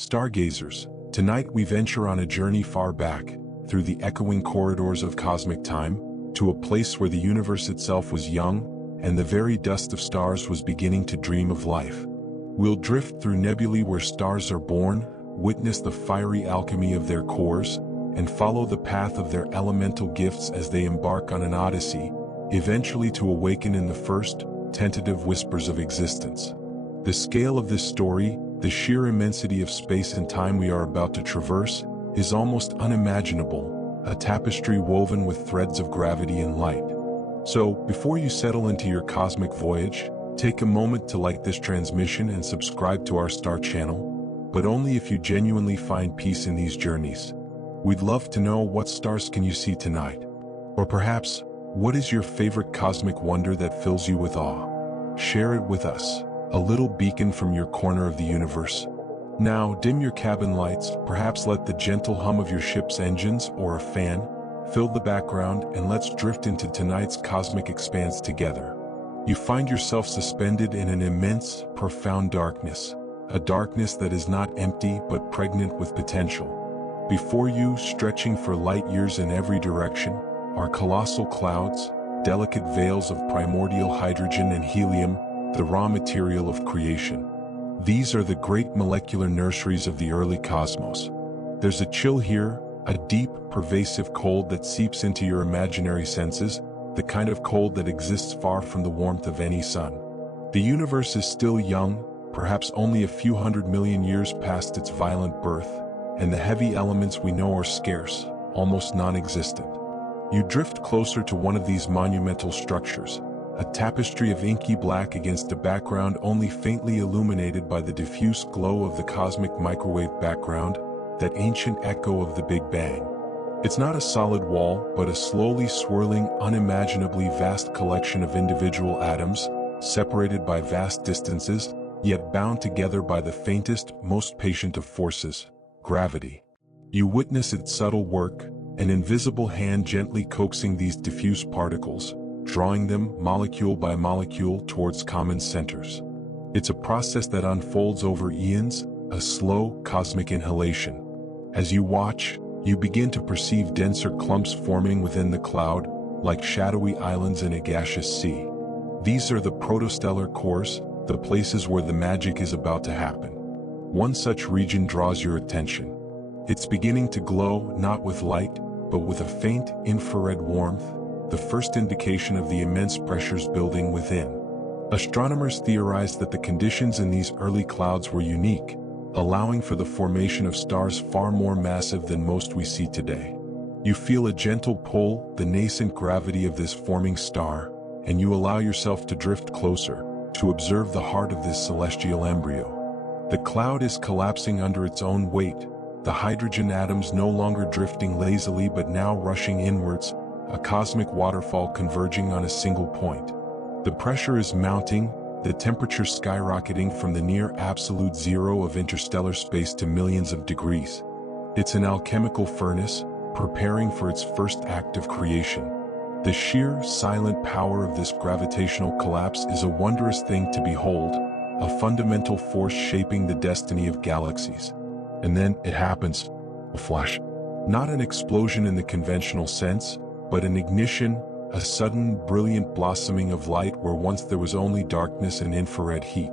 Stargazers, tonight we venture on a journey far back, through the echoing corridors of cosmic time, to a place where the universe itself was young, and the very dust of stars was beginning to dream of life. We'll drift through nebulae where stars are born, witness the fiery alchemy of their cores, and follow the path of their elemental gifts as they embark on an odyssey, eventually to awaken in the first, tentative whispers of existence. The scale of this story, the sheer immensity of space and time we are about to traverse, is almost unimaginable, a tapestry woven with threads of gravity and light. So, before you settle into your cosmic voyage, take a moment to like this transmission and subscribe to our Star channel, but only if you genuinely find peace in these journeys. We'd love to know, what stars can you see tonight? Or perhaps, what is your favorite cosmic wonder that fills you with awe? Share it with us, a little beacon from your corner of the universe. Now, dim your cabin lights, perhaps let the gentle hum of your ship's engines or a fan fill the background, and let's drift into tonight's cosmic expanse together. You find yourself suspended in an immense, profound darkness, a darkness that is not empty but pregnant with potential. Before you, stretching for light years in every direction, are colossal clouds, delicate veils of primordial hydrogen and helium, the raw material of creation. These are the great molecular nurseries of the early cosmos. There's a chill here, a deep, pervasive cold that seeps into your imaginary senses, the kind of cold that exists far from the warmth of any sun. The universe is still young, perhaps only a few 100 million years past its violent birth, and the heavy elements we know are scarce, almost non-existent. You drift closer to one of these monumental structures, a tapestry of inky black against a background only faintly illuminated by the diffuse glow of the cosmic microwave background, that ancient echo of the Big Bang. It's not a solid wall, but a slowly swirling, unimaginably vast collection of individual atoms, separated by vast distances, yet bound together by the faintest, most patient of forces, gravity. You witness its subtle work, an invisible hand gently coaxing these diffuse particles, drawing them molecule by molecule towards common centers. It's a process that unfolds over eons, a slow cosmic inhalation. As you watch, you begin to perceive denser clumps forming within the cloud, like shadowy islands in a gaseous sea. These are the protostellar cores, the places where the magic is about to happen. One such region draws your attention. It's beginning to glow, not with light, but with a faint infrared warmth, the first indication of the immense pressures building within. Astronomers theorized that the conditions in these early clouds were unique, allowing for the formation of stars far more massive than most we see today. You feel a gentle pull, the nascent gravity of this forming star, and you allow yourself to drift closer, to observe the heart of this celestial embryo. The cloud is collapsing under its own weight, the hydrogen atoms no longer drifting lazily but now rushing inwards, a cosmic waterfall converging on a single point. The pressure is mounting, the temperature skyrocketing from the near absolute zero of interstellar space to millions of degrees. It's an alchemical furnace, preparing for its first act of creation. The sheer, silent power of this gravitational collapse is a wondrous thing to behold, a fundamental force shaping the destiny of galaxies. And then it happens, a flash. Not an explosion in the conventional sense, but an ignition, a sudden, brilliant blossoming of light where once there was only darkness and infrared heat.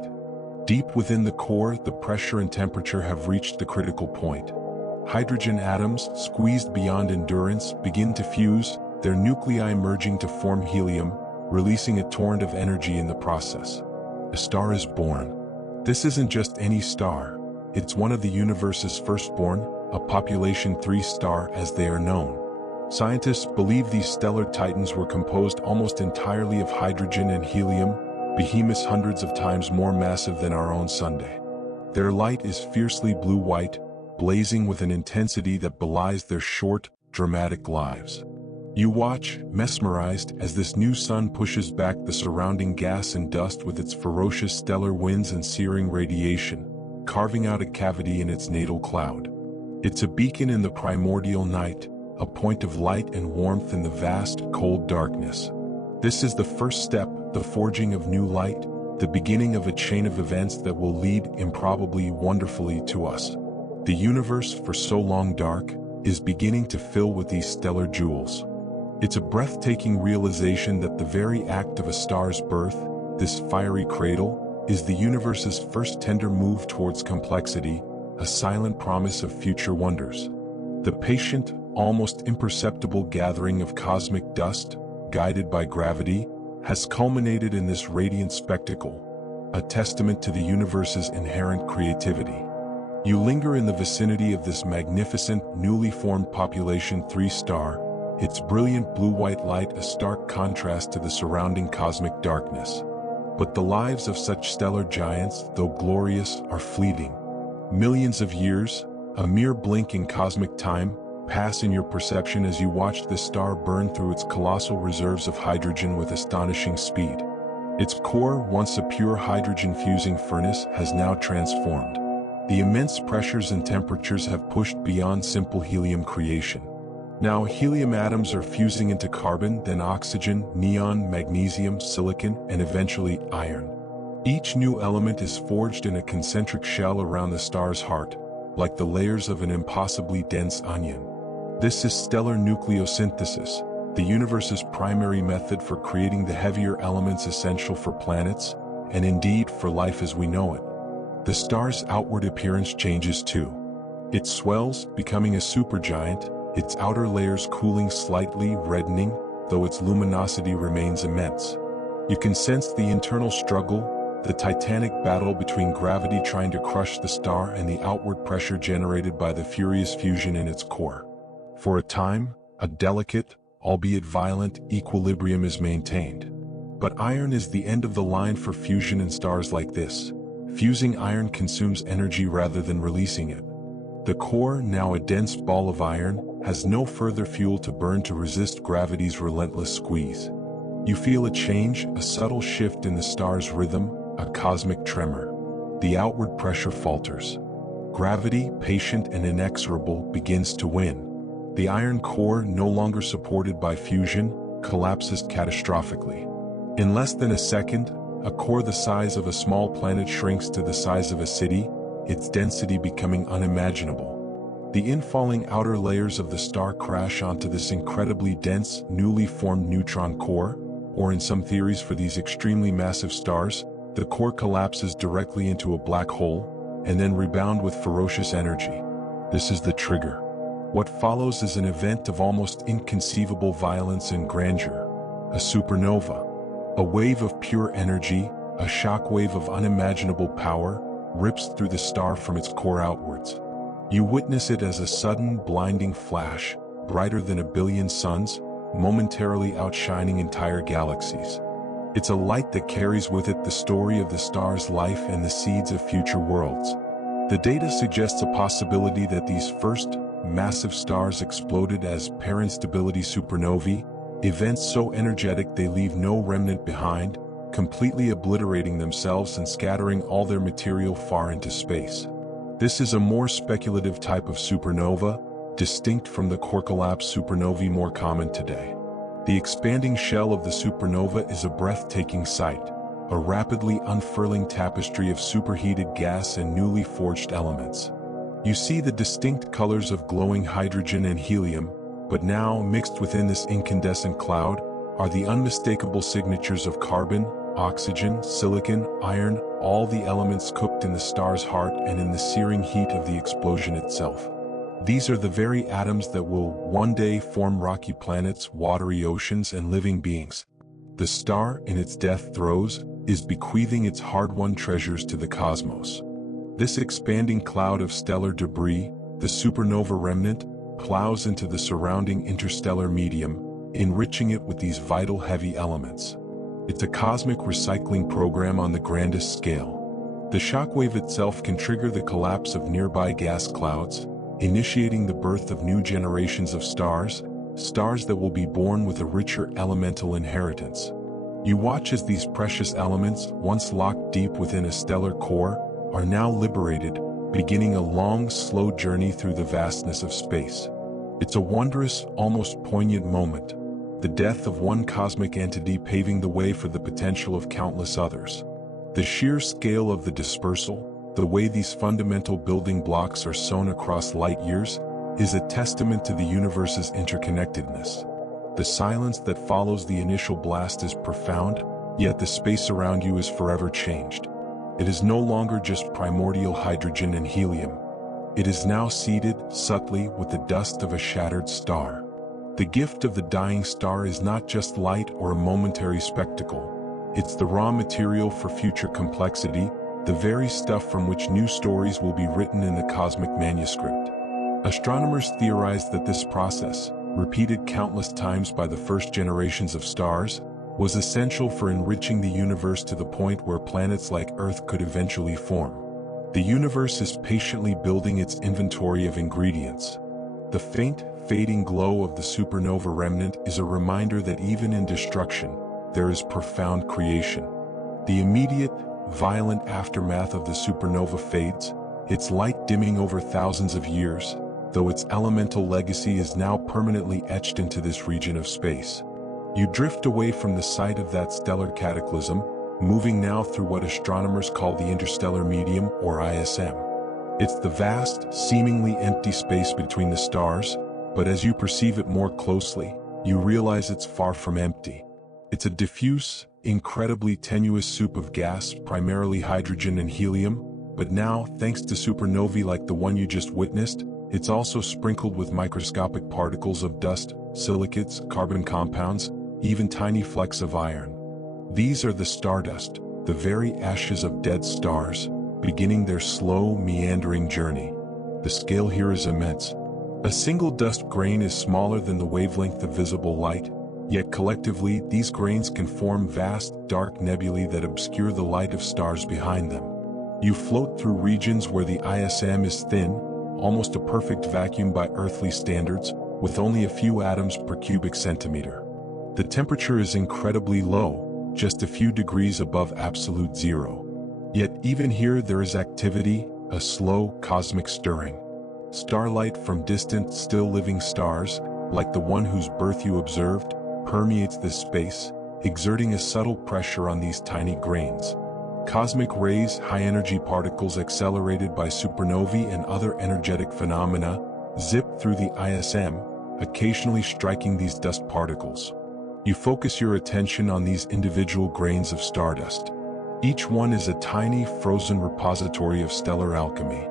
Deep within the core, the pressure and temperature have reached the critical point. Hydrogen atoms, squeezed beyond endurance, begin to fuse, their nuclei merging to form helium, releasing a torrent of energy in the process. A star is born. This isn't just any star. It's one of the universe's firstborn, a population 3 star as they are known. Scientists believe these stellar titans were composed almost entirely of hydrogen and helium, behemoths hundreds of times more massive than our own Sunday. Their light is fiercely blue-white, blazing with an intensity that belies their short, dramatic lives. You watch, mesmerized, as this new sun pushes back the surrounding gas and dust with its ferocious stellar winds and searing radiation, carving out a cavity in its natal cloud. It's a beacon in the primordial night, a point of light and warmth in the vast, cold darkness. This is the first step, the forging of new light, the beginning of a chain of events that will lead, improbably, wonderfully, to us. The universe, for so long dark, is beginning to fill with these stellar jewels. It's a breathtaking realization that the very act of a star's birth, this fiery cradle, is the universe's first tender move towards complexity, a silent promise of future wonders. The patient, almost imperceptible gathering of cosmic dust, guided by gravity, has culminated in this radiant spectacle, a testament to the universe's inherent creativity. You linger in the vicinity of this magnificent, newly formed population 3 star, its brilliant blue-white light a stark contrast to the surrounding cosmic darkness. But the lives of such stellar giants, though glorious, are fleeting. Millions of years, a mere blink in cosmic time, pass in your perception as you watch the star burn through its colossal reserves of hydrogen with astonishing speed. Its core, once a pure hydrogen-fusing furnace, has now transformed. The immense pressures and temperatures have pushed beyond simple helium creation. Now helium atoms are fusing into carbon, then oxygen, neon, magnesium, silicon, and eventually iron. Each new element is forged in a concentric shell around the star's heart, like the layers of an impossibly dense onion. This is stellar nucleosynthesis, the universe's primary method for creating the heavier elements essential for planets, and indeed for life as we know it. The star's outward appearance changes too. It swells, becoming a supergiant, its outer layers cooling slightly, reddening, though its luminosity remains immense. You can sense the internal struggle, the titanic battle between gravity trying to crush the star and the outward pressure generated by the furious fusion in its core. For a time, a delicate, albeit violent, equilibrium is maintained. But iron is the end of the line for fusion in stars like this. Fusing iron consumes energy rather than releasing it. The core, now a dense ball of iron, has no further fuel to burn to resist gravity's relentless squeeze. You feel a change, a subtle shift in the star's rhythm, a cosmic tremor. The outward pressure falters. Gravity, patient and inexorable, begins to win. The iron core, no longer supported by fusion, collapses catastrophically. In less than a second, a core the size of a small planet shrinks to the size of a city, its density becoming unimaginable. The infalling outer layers of the star crash onto this incredibly dense, newly formed neutron core, or in some theories for these extremely massive stars, the core collapses directly into a black hole, and then rebound with ferocious energy. This is the trigger. What follows is an event of almost inconceivable violence and grandeur. A supernova. A wave of pure energy, a shockwave of unimaginable power, rips through the star from its core outwards. You witness it as a sudden, blinding flash, brighter than a billion suns, momentarily outshining entire galaxies. It's a light that carries with it the story of the star's life and the seeds of future worlds. The data suggests a possibility that these first, massive stars exploded as pair-instability supernovae, events so energetic they leave no remnant behind, completely obliterating themselves and scattering all their material far into space. This is a more speculative type of supernova, distinct from the core collapse supernovae more common today. The expanding shell of the supernova is a breathtaking sight, a rapidly unfurling tapestry of superheated gas and newly forged elements. You see the distinct colors of glowing hydrogen and helium, but now, mixed within this incandescent cloud, are the unmistakable signatures of carbon, oxygen, silicon, iron, all the elements cooked in the star's heart and in the searing heat of the explosion itself. These are the very atoms that will, one day, form rocky planets, watery oceans, and living beings. The star, in its death throes, is bequeathing its hard-won treasures to the cosmos. This expanding cloud of stellar debris, the supernova remnant, plows into the surrounding interstellar medium, enriching it with these vital heavy elements. It's a cosmic recycling program on the grandest scale. The shockwave itself can trigger the collapse of nearby gas clouds, initiating the birth of new generations of stars that will be born with a richer elemental inheritance. You watch as these precious elements, once locked deep within a stellar core, are now liberated, beginning a long, slow journey through the vastness of space. It's a wondrous, almost poignant moment, the death of one cosmic entity paving the way for the potential of countless others. The sheer scale of the dispersal, The way these fundamental building blocks are sewn across light years is a testament to the universe's interconnectedness. The silence that follows the initial blast is profound, yet the space around you is forever changed. It is no longer just primordial hydrogen and helium. It is now seeded, subtly, with the dust of a shattered star. The gift of the dying star is not just light or a momentary spectacle. It's the raw material for future complexity, the very stuff from which new stories will be written in the cosmic manuscript. Astronomers theorize that this process, repeated countless times by the first generations of stars, was essential for enriching the universe to the point where planets like Earth could eventually form. The universe is patiently building its inventory of ingredients. The faint, fading glow of the supernova remnant is a reminder that even in destruction, there is profound creation. The immediate, violent aftermath of the supernova fades, its light dimming over thousands of years, though its elemental legacy is now permanently etched into this region of space. You drift away from the site of that stellar cataclysm, moving now through what astronomers call the interstellar medium, or ISM. It's the vast, seemingly empty space between the stars, but as you perceive it more closely, you realize it's far from empty. It's a diffuse, incredibly tenuous soup of gas, primarily hydrogen and helium, but now, thanks to supernovae like the one you just witnessed, it's also sprinkled with microscopic particles of dust, silicates, carbon compounds, even tiny flecks of iron. These are the stardust, the very ashes of dead stars, beginning their slow, meandering journey. The scale here is immense. A single dust grain is smaller than the wavelength of visible light, yet collectively these grains can form vast, dark nebulae that obscure the light of stars behind them. You float through regions where the ISM is thin, almost a perfect vacuum by earthly standards, with only a few atoms per cubic centimeter. The temperature is incredibly low, just a few degrees above absolute zero. Yet even here there is activity, a slow, cosmic stirring. Starlight from distant, still-living stars, like the one whose birth you observed, permeates this space, exerting a subtle pressure on these tiny grains. Cosmic rays, high-energy particles accelerated by supernovae and other energetic phenomena, zip through the ISM, occasionally striking these dust particles. You focus your attention on these individual grains of stardust. Each one is a tiny, frozen repository of stellar alchemy.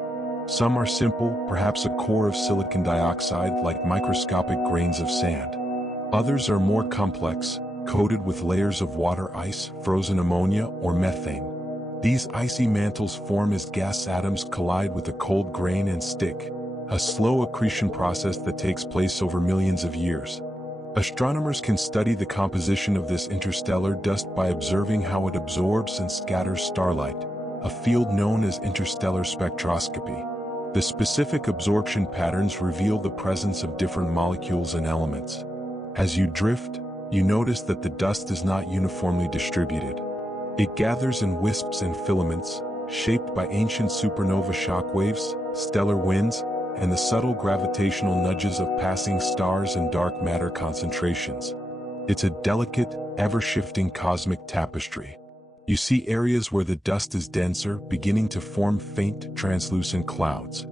Some are simple, perhaps a core of silicon dioxide like microscopic grains of sand. Others are more complex, coated with layers of water ice, frozen ammonia, or methane. These icy mantles form as gas atoms collide with a cold grain and stick, a slow accretion process that takes place over millions of years. Astronomers can study the composition of this interstellar dust by observing how it absorbs and scatters starlight, a field known as interstellar spectroscopy. The specific absorption patterns reveal the presence of different molecules and elements. As you drift, you notice that the dust is not uniformly distributed. It gathers in wisps and filaments, shaped by ancient supernova shockwaves, stellar winds, and the subtle gravitational nudges of passing stars and dark matter concentrations. It's a delicate, ever-shifting cosmic tapestry. You see areas where the dust is denser, beginning to form faint, translucent clouds.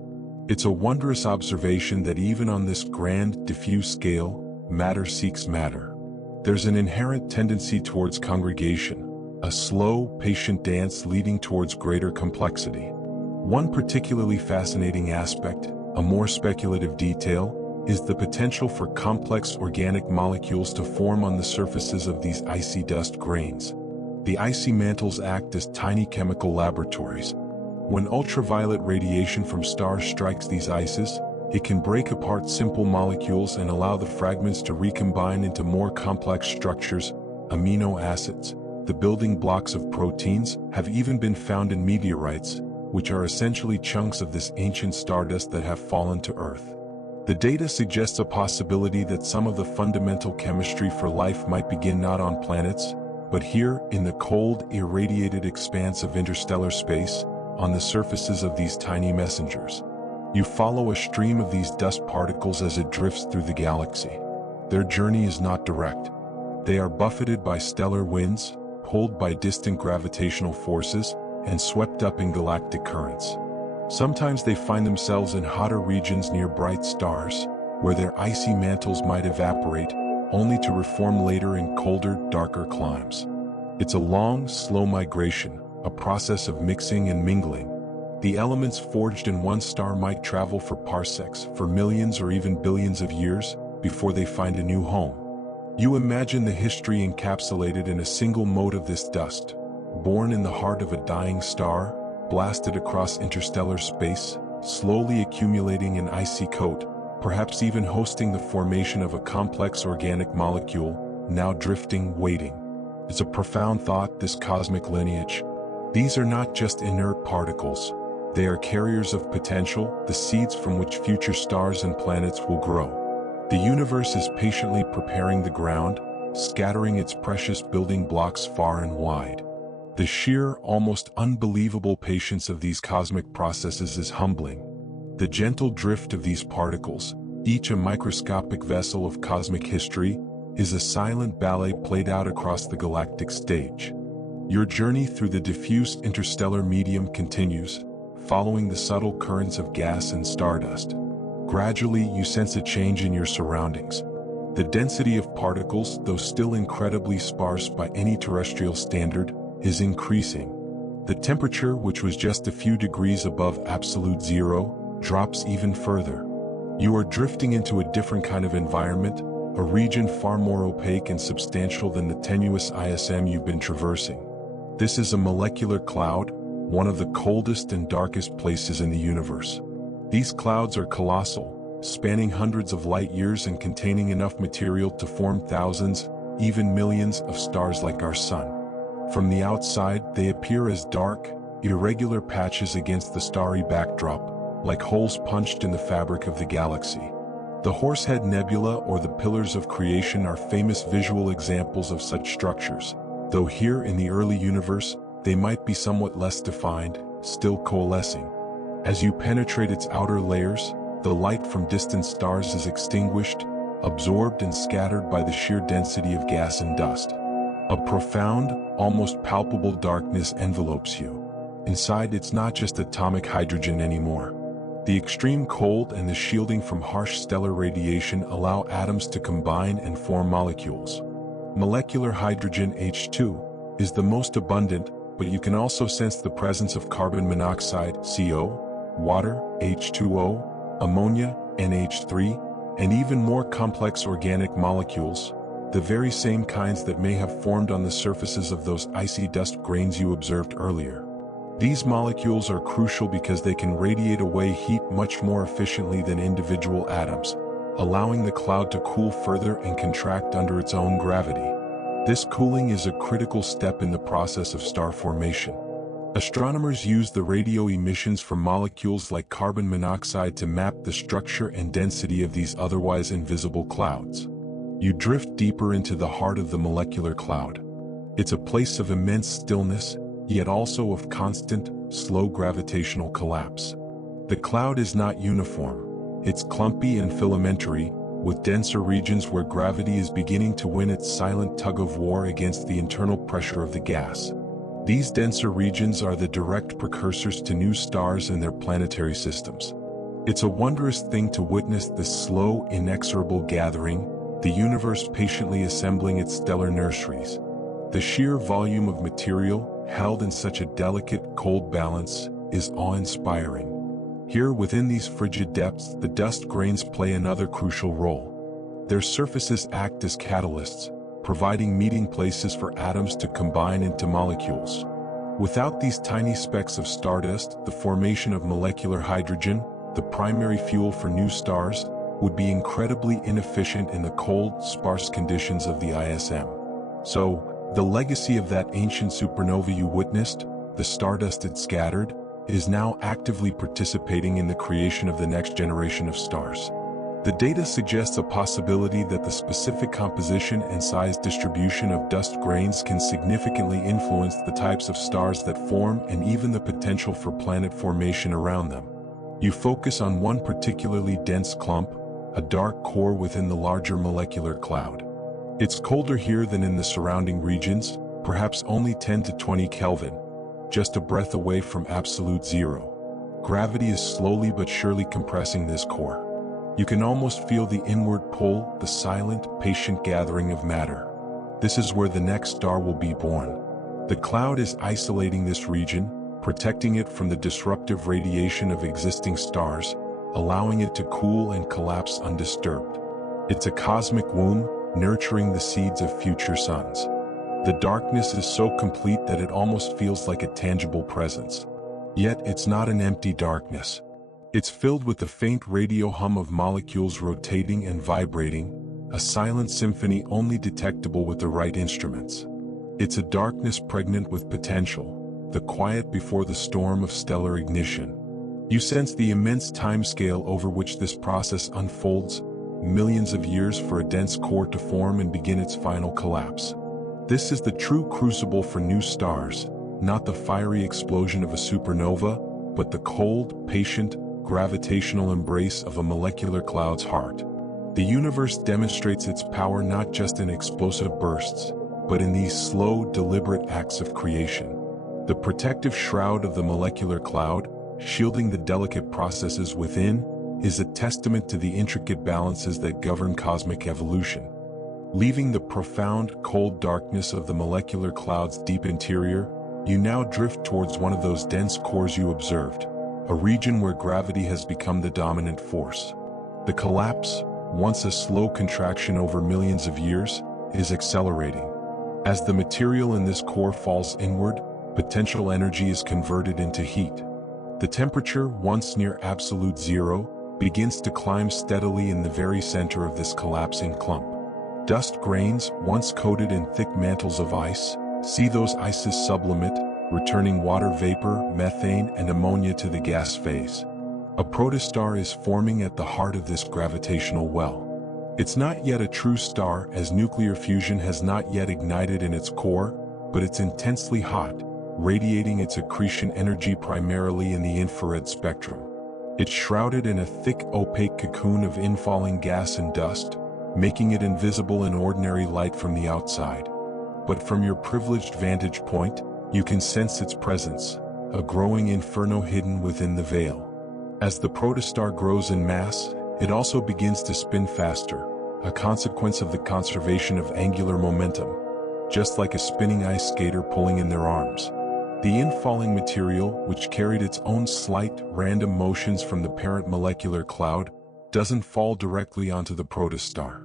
It's a wondrous observation that even on this grand, diffuse scale, matter seeks matter. There's an inherent tendency towards congregation, a slow, patient dance leading towards greater complexity. One particularly fascinating aspect, a more speculative detail, is the potential for complex organic molecules to form on the surfaces of these icy dust grains. The icy mantles act as tiny chemical laboratories. When ultraviolet radiation from stars strikes these ices, it can break apart simple molecules and allow the fragments to recombine into more complex structures. Amino acids, the building blocks of proteins, have even been found in meteorites, which are essentially chunks of this ancient stardust that have fallen to Earth. The data suggests a possibility that some of the fundamental chemistry for life might begin not on planets, but here, in the cold, irradiated expanse of interstellar space, on the surfaces of these tiny messengers. You follow a stream of these dust particles as it drifts through the galaxy. Their journey is not direct. They are buffeted by stellar winds, pulled by distant gravitational forces, and swept up in galactic currents. Sometimes they find themselves in hotter regions near bright stars, where their icy mantles might evaporate, only to reform later in colder, darker climes. It's a long, slow migration, a process of mixing and mingling. The elements forged in one star might travel for parsecs, for millions or even billions of years, before they find a new home. You imagine the history encapsulated in a single mote of this dust, born in the heart of a dying star, blasted across interstellar space, slowly accumulating an icy coat, perhaps even hosting the formation of a complex organic molecule, now drifting, waiting. It's a profound thought, this cosmic lineage. These are not just inert particles. They are carriers of potential, the seeds from which future stars and planets will grow. The universe is patiently preparing the ground, scattering its precious building blocks far and wide. The sheer, almost unbelievable patience of these cosmic processes is humbling. The gentle drift of these particles, each a microscopic vessel of cosmic history, is a silent ballet played out across the galactic stage. Your journey through the diffuse interstellar medium continues, following the subtle currents of gas and stardust. Gradually, you sense a change in your surroundings. The density of particles, though still incredibly sparse by any terrestrial standard, is increasing. The temperature, which was just a few degrees above absolute zero, drops even further. You are drifting into a different kind of environment, a region far more opaque and substantial than the tenuous ISM you've been traversing. This is a molecular cloud, one of the coldest and darkest places in the universe. These clouds are colossal, spanning hundreds of light years and containing enough material to form thousands, even millions of stars like our sun. From the outside, they appear as dark, irregular patches against the starry backdrop, like holes punched in the fabric of the galaxy. The Horsehead Nebula or the Pillars of Creation are famous visual examples of such structures, though here in the early universe, they might be somewhat less defined, still coalescing. As you penetrate its outer layers, the light from distant stars is extinguished, absorbed and scattered by the sheer density of gas and dust. A profound, almost palpable darkness envelopes you. Inside, it's not just atomic hydrogen anymore. The extreme cold and the shielding from harsh stellar radiation allow atoms to combine and form molecules. Molecular hydrogen H2 is the most abundant, but you can also sense the presence of carbon monoxide, CO, water, H2O, ammonia, NH3, and even more complex organic molecules, the very same kinds that may have formed on the surfaces of those icy dust grains you observed earlier. These molecules are crucial because they can radiate away heat much more efficiently than individual atoms, allowing the cloud to cool further and contract under its own gravity. This cooling is a critical step in the process of star formation. Astronomers use the radio emissions from molecules like carbon monoxide to map the structure and density of these otherwise invisible clouds. You drift deeper into the heart of the molecular cloud. It's a place of immense stillness, yet also of constant, slow gravitational collapse. The cloud is not uniform. It's clumpy and filamentary, with denser regions where gravity is beginning to win its silent tug-of-war against the internal pressure of the gas. These denser regions are the direct precursors to new stars and their planetary systems. It's a wondrous thing to witness this slow, inexorable gathering, the universe patiently assembling its stellar nurseries. The sheer volume of material, held in such a delicate, cold balance, is awe-inspiring. Here within these frigid depths, the dust grains play another crucial role. Their surfaces act as catalysts, providing meeting places for atoms to combine into molecules. Without these tiny specks of stardust, the formation of molecular hydrogen, the primary fuel for new stars, would be incredibly inefficient in the cold, sparse conditions of the ISM. So, the legacy of that ancient supernova you witnessed, the stardust it scattered, is now actively participating in the creation of the next generation of stars. The data suggests a possibility that the specific composition and size distribution of dust grains can significantly influence the types of stars that form and even the potential for planet formation around them. You focus on one particularly dense clump, a dark core within the larger molecular cloud. It's colder here than in the surrounding regions, perhaps only 10 to 20 Kelvin. just a breath away from absolute zero. Gravity is slowly but surely compressing this core. You can almost feel the inward pull, the silent, patient gathering of matter. This is where the next star will be born. The cloud is isolating this region, protecting it from the disruptive radiation of existing stars, allowing it to cool and collapse undisturbed. It's a cosmic womb, nurturing the seeds of future suns. The darkness is so complete that it almost feels like a tangible presence. Yet it's not an empty darkness. It's filled with the faint radio hum of molecules rotating and vibrating, a silent symphony only detectable with the right instruments. It's a darkness pregnant with potential, the quiet before the storm of stellar ignition. You sense the immense timescale over which this process unfolds, millions of years for a dense core to form and begin its final collapse. This is the true crucible for new stars, not the fiery explosion of a supernova, but the cold, patient, gravitational embrace of a molecular cloud's heart. The universe demonstrates its power not just in explosive bursts, but in these slow, deliberate acts of creation. The protective shroud of the molecular cloud, shielding the delicate processes within, is a testament to the intricate balances that govern cosmic evolution. Leaving the profound, cold darkness of the molecular cloud's deep interior, you now drift towards one of those dense cores you observed, a region where gravity has become the dominant force. The collapse, once a slow contraction over millions of years, is accelerating. As the material in this core falls inward, potential energy is converted into heat. The temperature, once near absolute zero, begins to climb steadily in the very center of this collapsing clump. Dust grains, once coated in thick mantles of ice, see those ices sublimate, returning water vapor, methane, and ammonia to the gas phase. A protostar is forming at the heart of this gravitational well. It's not yet a true star, as nuclear fusion has not yet ignited in its core, but it's intensely hot, radiating its accretion energy primarily in the infrared spectrum. It's shrouded in a thick, opaque cocoon of infalling gas and dust, making it invisible in ordinary light from the outside. But from your privileged vantage point, you can sense its presence, a growing inferno hidden within the veil. As the protostar grows in mass, it also begins to spin faster, a consequence of the conservation of angular momentum, just like a spinning ice skater pulling in their arms. The infalling material, which carried its own slight, random motions from the parent molecular cloud, doesn't fall directly onto the protostar.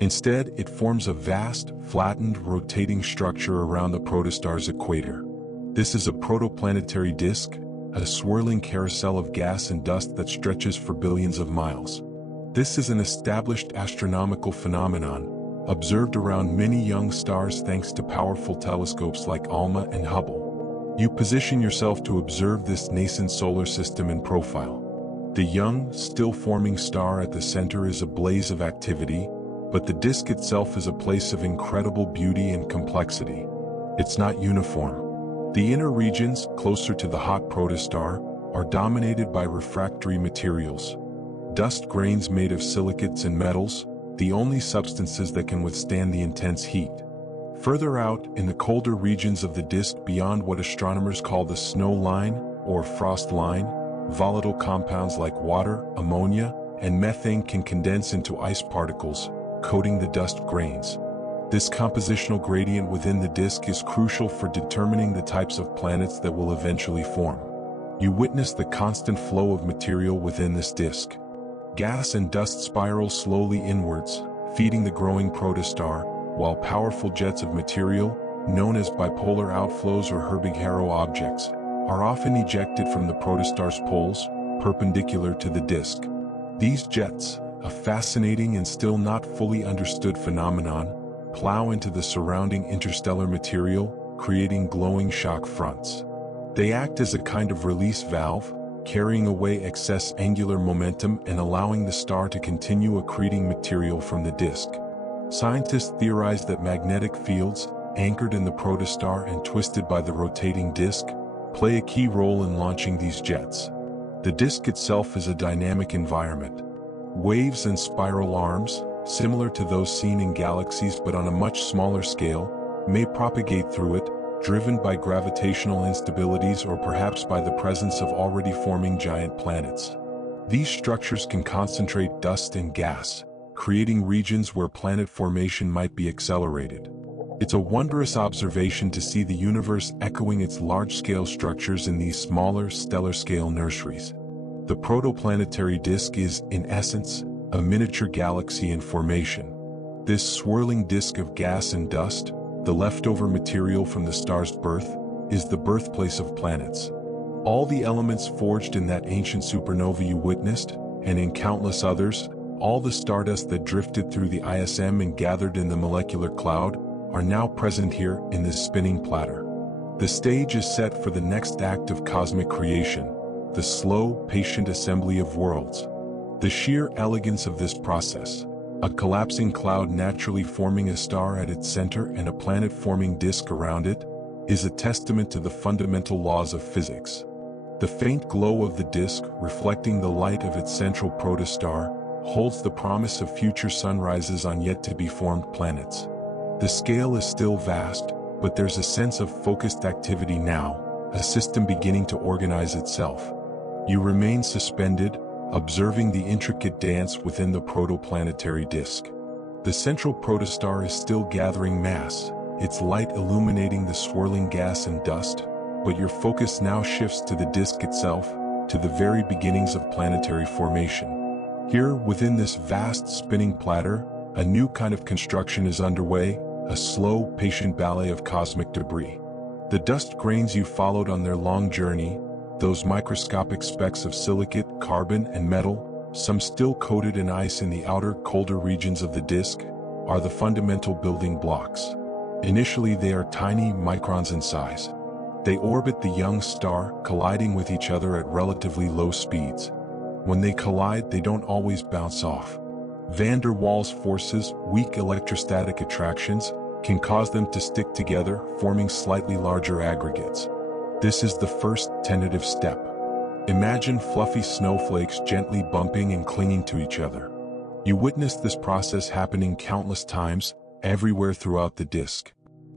Instead, it forms a vast, flattened, rotating structure around the protostar's equator. This is a protoplanetary disk, a swirling carousel of gas and dust that stretches for billions of miles. This is an established astronomical phenomenon, observed around many young stars thanks to powerful telescopes like ALMA and Hubble. You position yourself to observe this nascent solar system in profile. The young, still-forming star at the center is a blaze of activity, but the disk itself is a place of incredible beauty and complexity. It's not uniform. The inner regions, closer to the hot protostar, are dominated by refractory materials. Dust grains made of silicates and metals, the only substances that can withstand the intense heat. Further out, in the colder regions of the disk beyond what astronomers call the snow line, or frost line, volatile compounds like water, ammonia, and methane can condense into ice particles, coating the dust grains. This compositional gradient within the disk is crucial for determining the types of planets that will eventually form. You witness the constant flow of material within this disk. Gas and dust spiral slowly inwards, feeding the growing protostar, while powerful jets of material, known as bipolar outflows or Herbig-Haro objects, are often ejected from the protostar's poles, perpendicular to the disk. These jets, a fascinating and still not fully understood phenomenon, plow into the surrounding interstellar material, creating glowing shock fronts. They act as a kind of release valve, carrying away excess angular momentum and allowing the star to continue accreting material from the disk. Scientists theorize that magnetic fields, anchored in the protostar and twisted by the rotating disk, play a key role in launching these jets. The disk itself is a dynamic environment. Waves and spiral arms, similar to those seen in galaxies but on a much smaller scale, may propagate through it, driven by gravitational instabilities or perhaps by the presence of already forming giant planets. These structures can concentrate dust and gas, creating regions where planet formation might be accelerated. It's a wondrous observation to see the universe echoing its large-scale structures in these smaller, stellar-scale nurseries. The protoplanetary disk is, in essence, a miniature galaxy in formation. This swirling disk of gas and dust, the leftover material from the star's birth, is the birthplace of planets. All the elements forged in that ancient supernova you witnessed, and in countless others, all the stardust that drifted through the ISM and gathered in the molecular cloud, are now present here in this spinning platter. The stage is set for the next act of cosmic creation, the slow, patient assembly of worlds. The sheer elegance of this process, a collapsing cloud naturally forming a star at its center and a planet-forming disk around it, is a testament to the fundamental laws of physics. The faint glow of the disk, reflecting the light of its central protostar, holds the promise of future sunrises on yet-to-be-formed planets. The scale is still vast, but there's a sense of focused activity now, a system beginning to organize itself. You remain suspended, observing the intricate dance within the protoplanetary disk. The central protostar is still gathering mass, its light illuminating the swirling gas and dust, but your focus now shifts to the disk itself, to the very beginnings of planetary formation. Here, within this vast spinning platter, a new kind of construction is underway, a slow, patient ballet of cosmic debris. The dust grains you followed on their long journey, those microscopic specks of silicate, carbon, and metal, some still coated in ice in the outer, colder regions of the disk, are the fundamental building blocks. Initially, they are tiny microns in size. They orbit the young star, colliding with each other at relatively low speeds. When they collide, they don't always bounce off. Van der Waals forces, weak electrostatic attractions, can cause them to stick together, forming slightly larger aggregates. This is the first tentative step. Imagine fluffy snowflakes gently bumping and clinging to each other. You witness this process happening countless times, everywhere throughout the disk.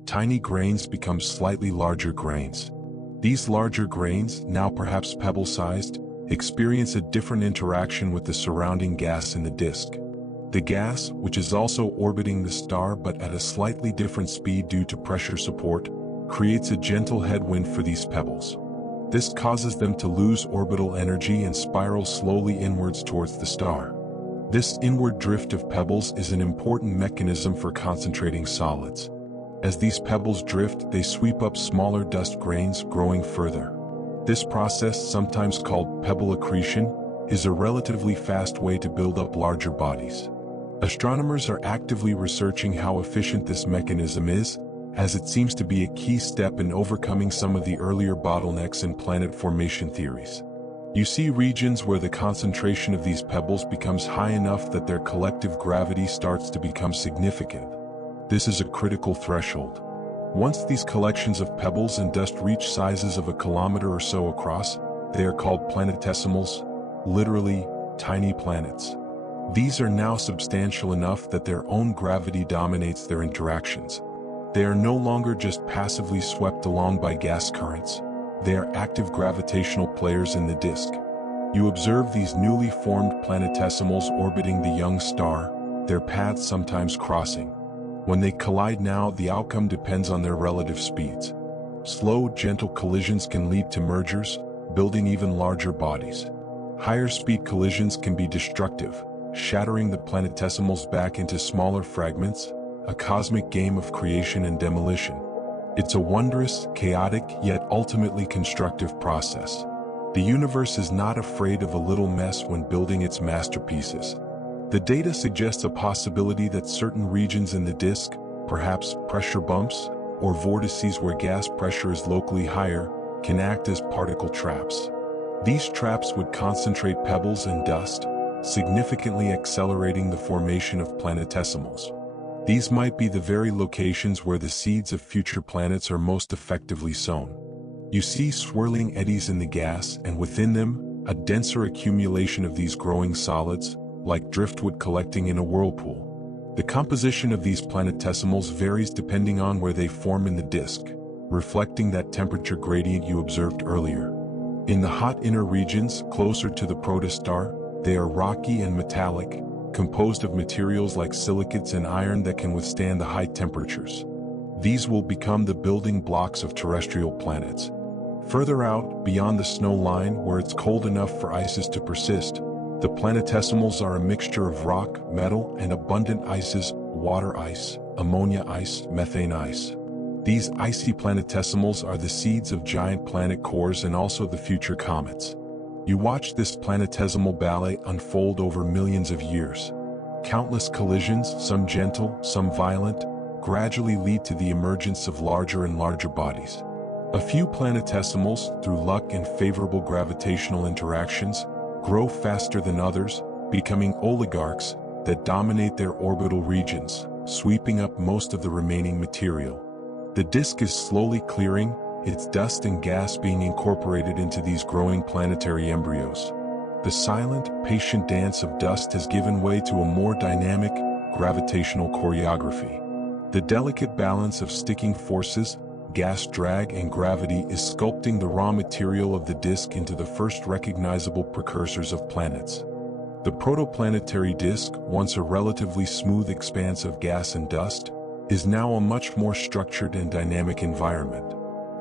Tiny grains become slightly larger grains. These larger grains, now perhaps pebble-sized, experience a different interaction with the surrounding gas in the disk. The gas, which is also orbiting the star but at a slightly different speed due to pressure support, creates a gentle headwind for these pebbles. This causes them to lose orbital energy and spiral slowly inwards towards the star. This inward drift of pebbles is an important mechanism for concentrating solids. As these pebbles drift, they sweep up smaller dust grains, growing further. This process, sometimes called pebble accretion, is a relatively fast way to build up larger bodies. Astronomers are actively researching how efficient this mechanism is, as it seems to be a key step in overcoming some of the earlier bottlenecks in planet formation theories. You see regions where the concentration of these pebbles becomes high enough that their collective gravity starts to become significant. This is a critical threshold. Once these collections of pebbles and dust reach sizes of a kilometer or so across, they are called planetesimals, literally, tiny planets. These are now substantial enough that their own gravity dominates their interactions. They are no longer just passively swept along by gas currents. They are active gravitational players in the disk. You observe these newly formed planetesimals orbiting the young star, their paths sometimes crossing. When they collide now, the outcome depends on their relative speeds. Slow, gentle collisions can lead to mergers, building even larger bodies. Higher speed collisions can be destructive, shattering the planetesimals back into smaller fragments, a cosmic game of creation and demolition. It's a wondrous, chaotic, yet ultimately constructive process. The universe is not afraid of a little mess when building its masterpieces. The data suggests a possibility that certain regions in the disk, perhaps pressure bumps, or vortices where gas pressure is locally higher, can act as particle traps. These traps would concentrate pebbles and dust, significantly accelerating the formation of planetesimals. These might be the very locations where the seeds of future planets are most effectively sown. You see swirling eddies in the gas, and within them, a denser accumulation of these growing solids, like driftwood collecting in a whirlpool. The composition of these planetesimals varies depending on where they form in the disk. reflecting that temperature gradient you observed earlier. In the hot inner regions, closer to the protostar, they are rocky and metallic, composed of materials like silicates and iron that can withstand the high temperatures. These will become the building blocks of terrestrial planets. Further out, beyond the snow line where it's cold enough for ices to persist, the planetesimals are a mixture of rock, metal, and abundant ices: water ice, ammonia ice, methane ice. These icy planetesimals are the seeds of giant planet cores and also the future comets. You watch this planetesimal ballet unfold over millions of years. Countless collisions, some gentle, some violent, gradually lead to the emergence of larger and larger bodies. A few planetesimals, through luck and favorable gravitational interactions, grow faster than others, becoming oligarchs that dominate their orbital regions, sweeping up most of the remaining material. The disk is slowly clearing, its dust and gas being incorporated into these growing planetary embryos. The silent, patient dance of dust has given way to a more dynamic, gravitational choreography. The delicate balance of sticking forces, gas drag, and gravity is sculpting the raw material of the disk into the first recognizable precursors of planets. The protoplanetary disk, once a relatively smooth expanse of gas and dust, is now a much more structured and dynamic environment.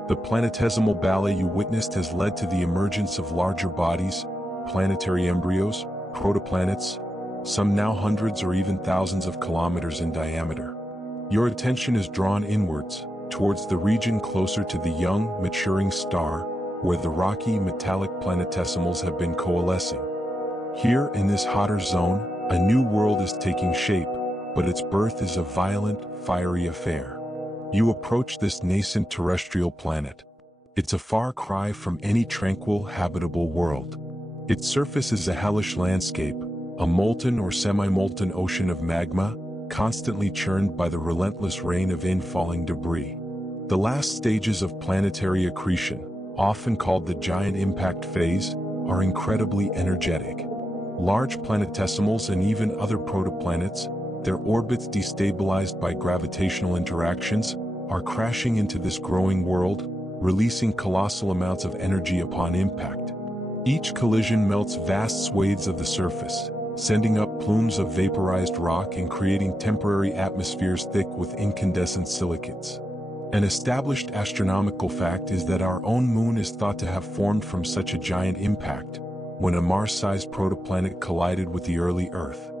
The planetesimal ballet you witnessed has led to the emergence of larger bodies, planetary embryos, protoplanets, some now hundreds or even thousands of kilometers in diameter. Your attention is drawn inwards, towards the region closer to the young, maturing star, where the rocky, metallic planetesimals have been coalescing. Here, in this hotter zone, a new world is taking shape, but its birth is a violent, fiery affair. You approach this nascent terrestrial planet. It's a far cry from any tranquil, habitable world. Its surface is a hellish landscape, a molten or semi-molten ocean of magma, constantly churned by the relentless rain of infalling debris. The last stages of planetary accretion, often called the giant impact phase, are incredibly energetic. Large planetesimals and even other protoplanets, their orbits destabilized by gravitational interactions, are crashing into this growing world, releasing colossal amounts of energy upon impact. Each collision melts vast swathes of the surface, sending up plumes of vaporized rock and creating temporary atmospheres thick with incandescent silicates. An established astronomical fact is that our own moon is thought to have formed from such a giant impact, when a Mars-sized protoplanet collided with the early Earth.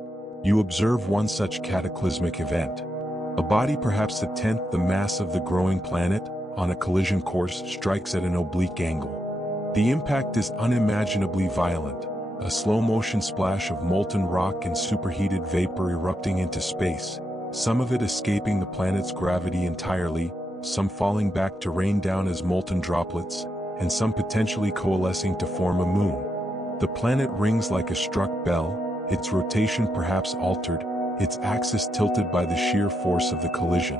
You observe one such cataclysmic event. A body perhaps a tenth the mass of the growing planet, on a collision course, strikes at an oblique angle. The impact is unimaginably violent, a slow-motion splash of molten rock and superheated vapor erupting into space, some of it escaping the planet's gravity entirely, some falling back to rain down as molten droplets, and some potentially coalescing to form a moon. The planet rings like a struck bell, its rotation perhaps altered, its axis tilted by the sheer force of the collision.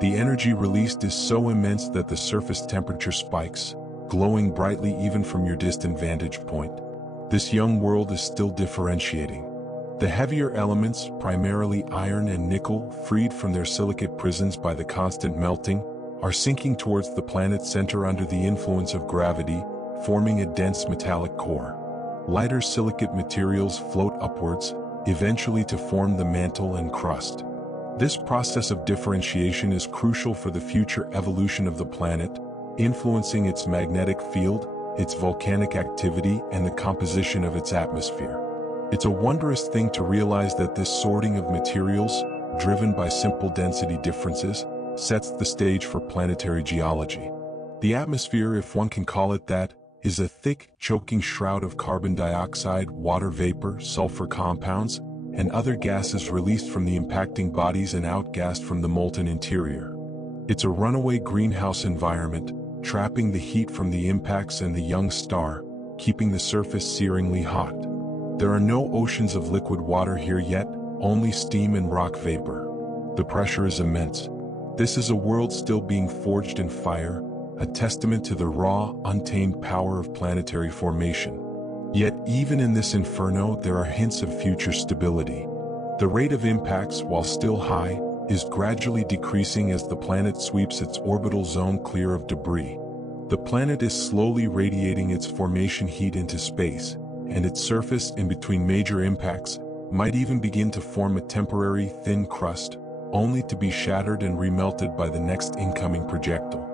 The energy released is so immense that the surface temperature spikes, glowing brightly even from your distant vantage point. This young world is still differentiating. The heavier elements, primarily iron and nickel, freed from their silicate prisons by the constant melting, are sinking towards the planet's center under the influence of gravity, forming a dense metallic core. Lighter silicate materials float upwards, eventually to form the mantle and crust. This process of differentiation is crucial for the future evolution of the planet, influencing its magnetic field, its volcanic activity, and the composition of its atmosphere. It's a wondrous thing to realize that this sorting of materials, driven by simple density differences, sets the stage for planetary geology. The atmosphere, if one can call it that, is a thick, choking shroud of carbon dioxide, water vapor, sulfur compounds, and other gases released from the impacting bodies and outgassed from the molten interior. It's a runaway greenhouse environment, trapping the heat from the impacts and the young star, keeping the surface searingly hot. There are no oceans of liquid water here yet, only steam and rock vapor. The pressure is immense. This is a world still being forged in fire, a testament to the raw, untamed power of planetary formation. Yet even in this inferno there are hints of future stability. The rate of impacts, while still high, is gradually decreasing as the planet sweeps its orbital zone clear of debris. The planet is slowly radiating its formation heat into space, and its surface, in between major impacts, might even begin to form a temporary thin crust, only to be shattered and remelted by the next incoming projectile.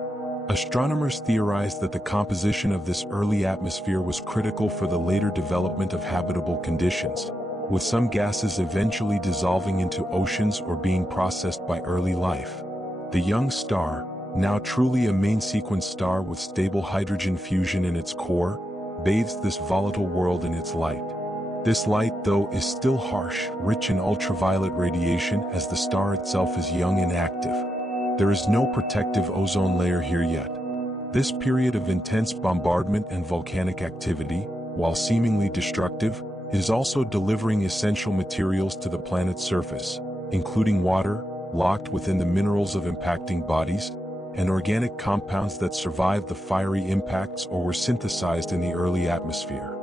Astronomers theorized that the composition of this early atmosphere was critical for the later development of habitable conditions, with some gases eventually dissolving into oceans or being processed by early life. The young star, now truly a main sequence star with stable hydrogen fusion in its core, bathes this volatile world in its light. This light, though, is still harsh, rich in ultraviolet radiation as the star itself is young and active. There is no protective ozone layer here yet. This period of intense bombardment and volcanic activity, while seemingly destructive, is also delivering essential materials to the planet's surface, including water, locked within the minerals of impacting bodies, and organic compounds that survived the fiery impacts or were synthesized in the early atmosphere.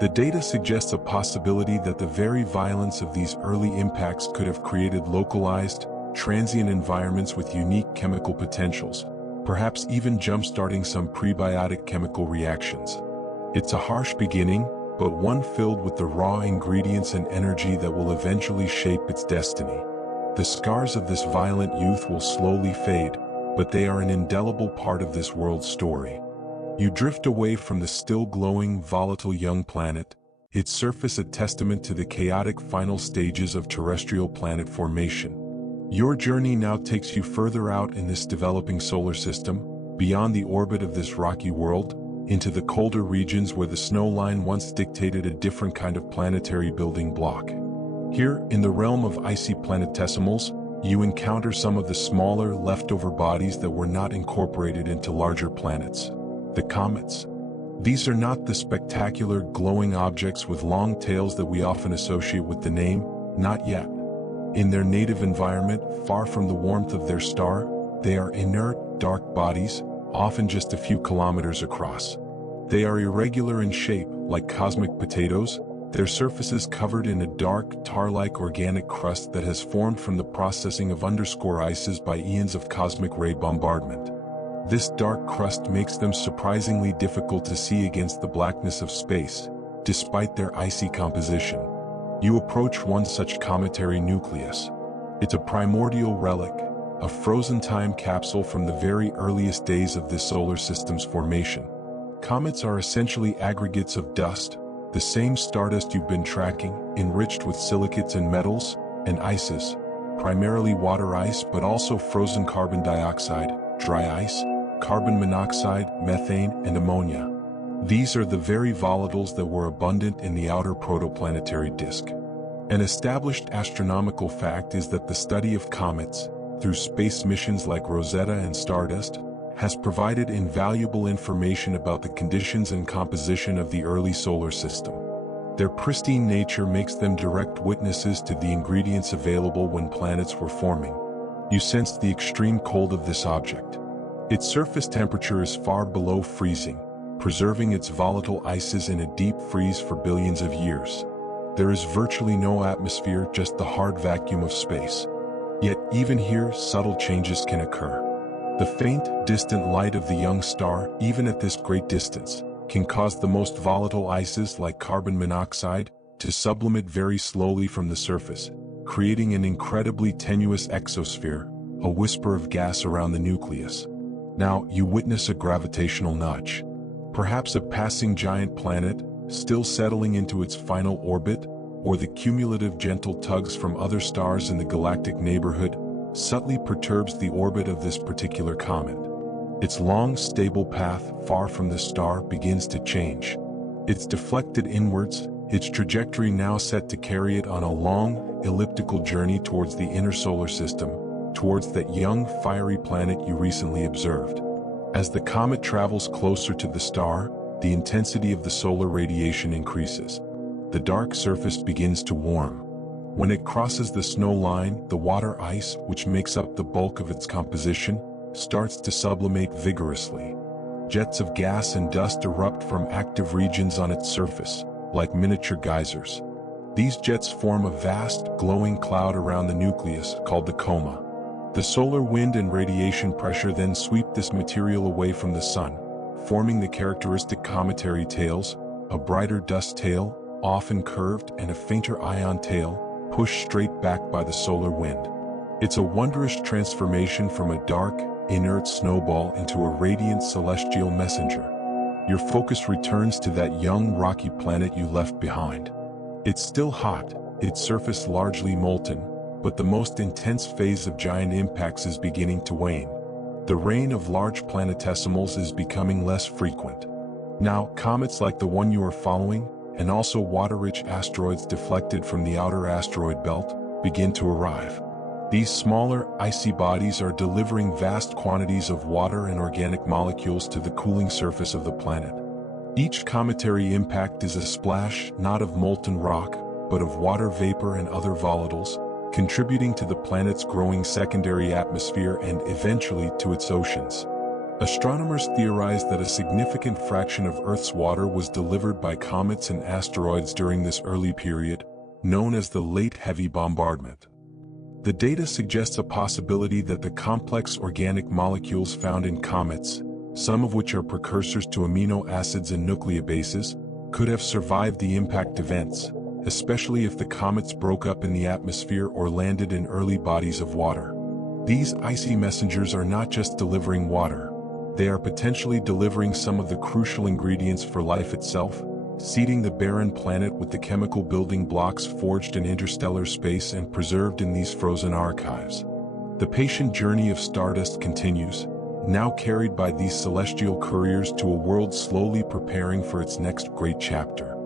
The data suggests a possibility that the very violence of these early impacts could have created localized, transient environments with unique chemical potentials, perhaps even jump-starting some prebiotic chemical reactions. It's a harsh beginning, but one filled with the raw ingredients and energy that will eventually shape its destiny. The scars of this violent youth will slowly fade, but they are an indelible part of this world's story. You drift away from the still glowing, volatile young planet, its surface a testament to the chaotic final stages of terrestrial planet formation. Your journey now takes you further out in this developing solar system, beyond the orbit of this rocky world, into the colder regions where the snow line once dictated a different kind of planetary building block. Here, in the realm of icy planetesimals, you encounter some of the smaller, leftover bodies that were not incorporated into larger planets. The comets. These are not the spectacular, glowing objects with long tails that we often associate with the name, not yet. In their native environment, far from the warmth of their star, they are inert, dark bodies, often just a few kilometers across. They are irregular in shape, like cosmic potatoes, their surfaces covered in a dark, tar-like organic crust that has formed from the processing of underscore ices by eons of cosmic ray bombardment. This dark crust makes them surprisingly difficult to see against the blackness of space, despite their icy composition. You approach one such cometary nucleus. It's a primordial relic, a frozen time capsule from the very earliest days of this solar system's formation. Comets are essentially aggregates of dust, the same stardust you've been tracking, enriched with silicates and metals, and ices, primarily water ice but also frozen carbon dioxide, dry ice, carbon monoxide, methane, and ammonia. These are the very volatiles that were abundant in the outer protoplanetary disk. An established astronomical fact is that the study of comets, through space missions like Rosetta and Stardust, has provided invaluable information about the conditions and composition of the early solar system. Their pristine nature makes them direct witnesses to the ingredients available when planets were forming. You sense the extreme cold of this object. Its surface temperature is far below freezing, preserving its volatile ices in a deep freeze for billions of years. There is virtually no atmosphere, just the hard vacuum of space. Yet even here, subtle changes can occur. The faint, distant light of the young star, even at this great distance, can cause the most volatile ices like carbon monoxide to sublimate very slowly from the surface, creating an incredibly tenuous exosphere, a whisper of gas around the nucleus. Now, you witness a gravitational nudge. Perhaps a passing giant planet, still settling into its final orbit, or the cumulative gentle tugs from other stars in the galactic neighborhood, subtly perturbs the orbit of this particular comet. Its long, stable path, far from the star, begins to change. It's deflected inwards, its trajectory now set to carry it on a long, elliptical journey towards the inner solar system, towards that young, fiery planet you recently observed. As the comet travels closer to the star, the intensity of the solar radiation increases. The dark surface begins to warm. When it crosses the snow line, the water ice, which makes up the bulk of its composition, starts to sublimate vigorously. Jets of gas and dust erupt from active regions on its surface, like miniature geysers. These jets form a vast, glowing cloud around the nucleus called the coma. The solar wind and radiation pressure then sweep this material away from the sun, forming the characteristic cometary tails, a brighter dust tail, often curved, and a fainter ion tail, pushed straight back by the solar wind. It's a wondrous transformation from a dark, inert snowball into a radiant celestial messenger. Your focus returns to that young rocky planet you left behind. It's still hot, its surface largely molten, but the most intense phase of giant impacts is beginning to wane. The rain of large planetesimals is becoming less frequent. Now, comets like the one you are following, and also water-rich asteroids deflected from the outer asteroid belt, begin to arrive. These smaller, icy bodies are delivering vast quantities of water and organic molecules to the cooling surface of the planet. Each cometary impact is a splash not of molten rock, but of water vapor and other volatiles, contributing to the planet's growing secondary atmosphere and eventually to its oceans. Astronomers theorize that a significant fraction of Earth's water was delivered by comets and asteroids during this early period, known as the Late Heavy Bombardment. The data suggests a possibility that the complex organic molecules found in comets, some of which are precursors to amino acids and nucleobases, could have survived the impact events, especially if the comets broke up in the atmosphere or landed in early bodies of water. These icy messengers are not just delivering water, they are potentially delivering some of the crucial ingredients for life itself, seeding the barren planet with the chemical building blocks forged in interstellar space and preserved in these frozen archives. The patient journey of Stardust continues, now carried by these celestial couriers to a world slowly preparing for its next great chapter.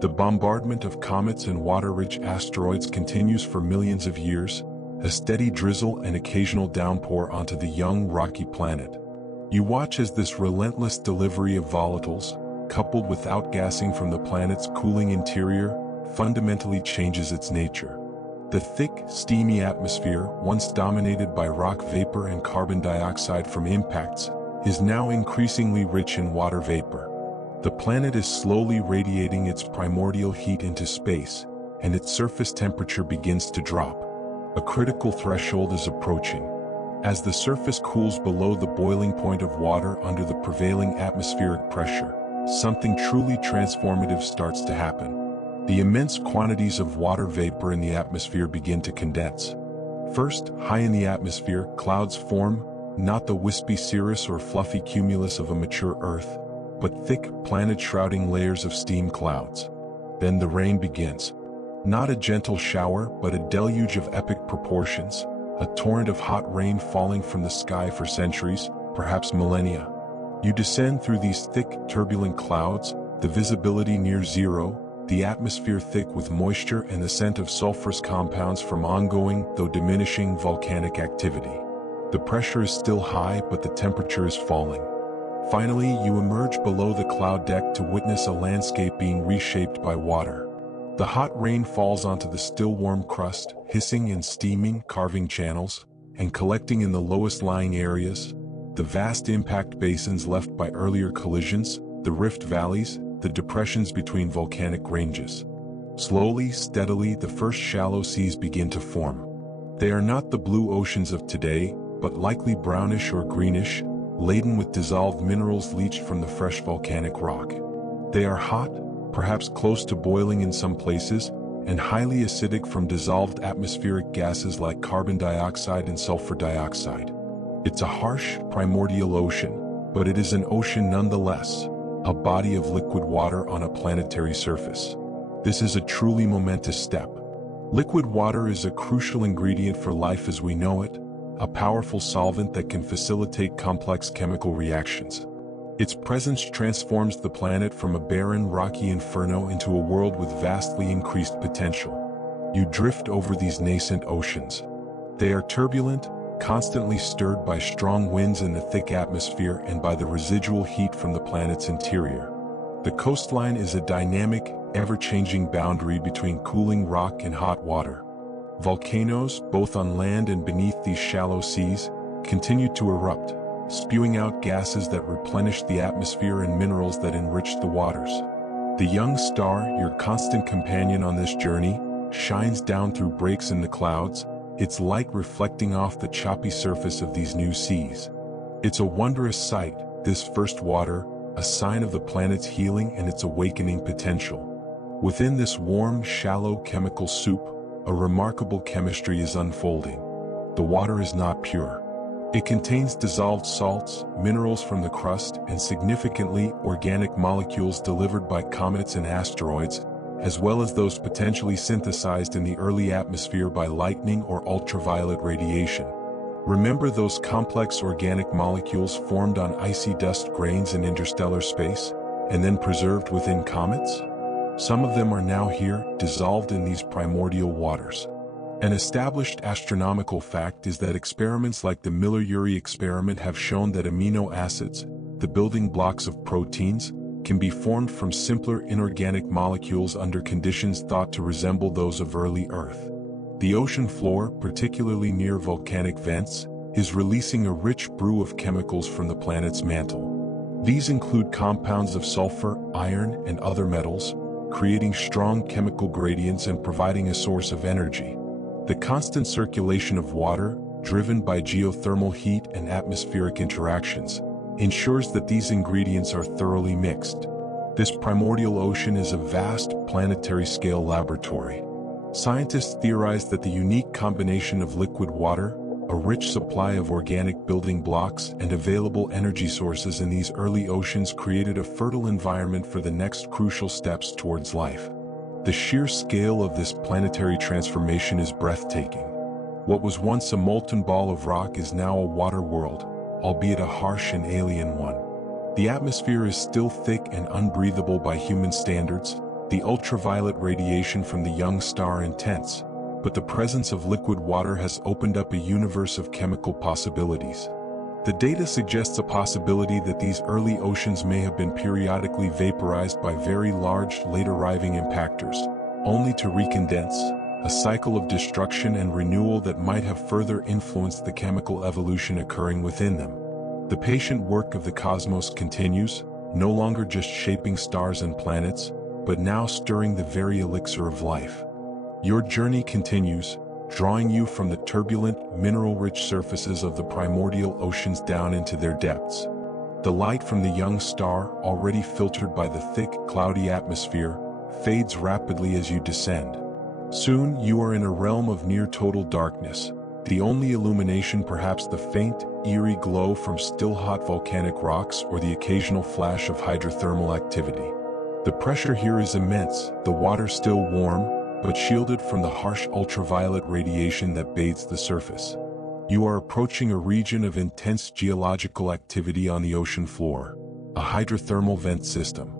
The bombardment of comets and water-rich asteroids continues for millions of years, a steady drizzle and occasional downpour onto the young rocky planet. You watch as this relentless delivery of volatiles, coupled with outgassing from the planet's cooling interior, fundamentally changes its nature. The thick, steamy atmosphere, once dominated by rock vapor and carbon dioxide from impacts, is now increasingly rich in water vapor. The planet is slowly radiating its primordial heat into space, and its surface temperature begins to drop. A critical threshold is approaching. As the surface cools below the boiling point of water under the prevailing atmospheric pressure, something truly transformative starts to happen. The immense quantities of water vapor in the atmosphere begin to condense. First, high in the atmosphere, clouds form, not the wispy cirrus or fluffy cumulus of a mature Earth, but thick, planet-shrouding layers of steam clouds. Then the rain begins. Not a gentle shower, but a deluge of epic proportions, a torrent of hot rain falling from the sky for centuries, perhaps millennia. You descend through these thick, turbulent clouds, the visibility near zero, the atmosphere thick with moisture and the scent of sulfurous compounds from ongoing, though diminishing, volcanic activity. The pressure is still high, but the temperature is falling. Finally, you emerge below the cloud deck to witness a landscape being reshaped by water. The hot rain falls onto the still warm crust, hissing and steaming, carving channels, and collecting in the lowest lying areas, the vast impact basins left by earlier collisions, the rift valleys, the depressions between volcanic ranges. Slowly, steadily, the first shallow seas begin to form. They are not the blue oceans of today, but likely brownish or greenish, laden with dissolved minerals leached from the fresh volcanic rock. They are hot, perhaps close to boiling in some places, and highly acidic from dissolved atmospheric gases like carbon dioxide and sulfur dioxide. It's a harsh, primordial ocean, but it is an ocean nonetheless, a body of liquid water on a planetary surface. This is a truly momentous step. Liquid water is a crucial ingredient for life as we know it, a powerful solvent that can facilitate complex chemical reactions. Its presence transforms the planet from a barren, rocky inferno into a world with vastly increased potential. You drift over these nascent oceans. They are turbulent, constantly stirred by strong winds in the thick atmosphere and by the residual heat from the planet's interior. The coastline is a dynamic, ever-changing boundary between cooling rock and hot water. Volcanoes, both on land and beneath these shallow seas, continue to erupt, spewing out gases that replenish the atmosphere and minerals that enrich the waters. The young star, your constant companion on this journey, shines down through breaks in the clouds, its light reflecting off the choppy surface of these new seas. It's a wondrous sight, this first water, a sign of the planet's healing and its awakening potential. Within this warm, shallow chemical soup, a remarkable chemistry is unfolding. The water is not pure. It contains dissolved salts, minerals from the crust, and significantly organic molecules delivered by comets and asteroids, as well as those potentially synthesized in the early atmosphere by lightning or ultraviolet radiation. Remember those complex organic molecules formed on icy dust grains in interstellar space, and then preserved within comets? Some of them are now here, dissolved in these primordial waters. An established astronomical fact is that experiments like the Miller-Urey experiment have shown that amino acids, the building blocks of proteins, can be formed from simpler inorganic molecules under conditions thought to resemble those of early Earth. The ocean floor, particularly near volcanic vents, is releasing a rich brew of chemicals from the planet's mantle. These include compounds of sulfur, iron, and other metals, creating strong chemical gradients and providing a source of energy. The constant circulation of water, driven by geothermal heat and atmospheric interactions, ensures that these ingredients are thoroughly mixed. This primordial ocean is a vast, planetary-scale laboratory. Scientists theorize that the unique combination of liquid water, a rich supply of organic building blocks, and available energy sources in these early oceans created a fertile environment for the next crucial steps towards life. The sheer scale of this planetary transformation is breathtaking. What was once a molten ball of rock is now a water world, albeit a harsh and alien one. The atmosphere is still thick and unbreathable by human standards, the ultraviolet radiation from the young star intense, but the presence of liquid water has opened up a universe of chemical possibilities. The data suggests a possibility that these early oceans may have been periodically vaporized by very large, late-arriving impactors, only to recondense, a cycle of destruction and renewal that might have further influenced the chemical evolution occurring within them. The patient work of the cosmos continues, no longer just shaping stars and planets, but now stirring the very elixir of life. Your journey continues, drawing you from the turbulent, mineral-rich surfaces of the primordial oceans down into their depths. The light from the young star, already filtered by the thick, cloudy atmosphere, fades rapidly as you descend. Soon you are in a realm of near-total darkness, the only illumination perhaps the faint, eerie glow from still-hot volcanic rocks or the occasional flash of hydrothermal activity. The pressure here is immense, the water still warm, but shielded from the harsh ultraviolet radiation that bathes the surface. You are approaching a region of intense geological activity on the ocean floor, a hydrothermal vent system.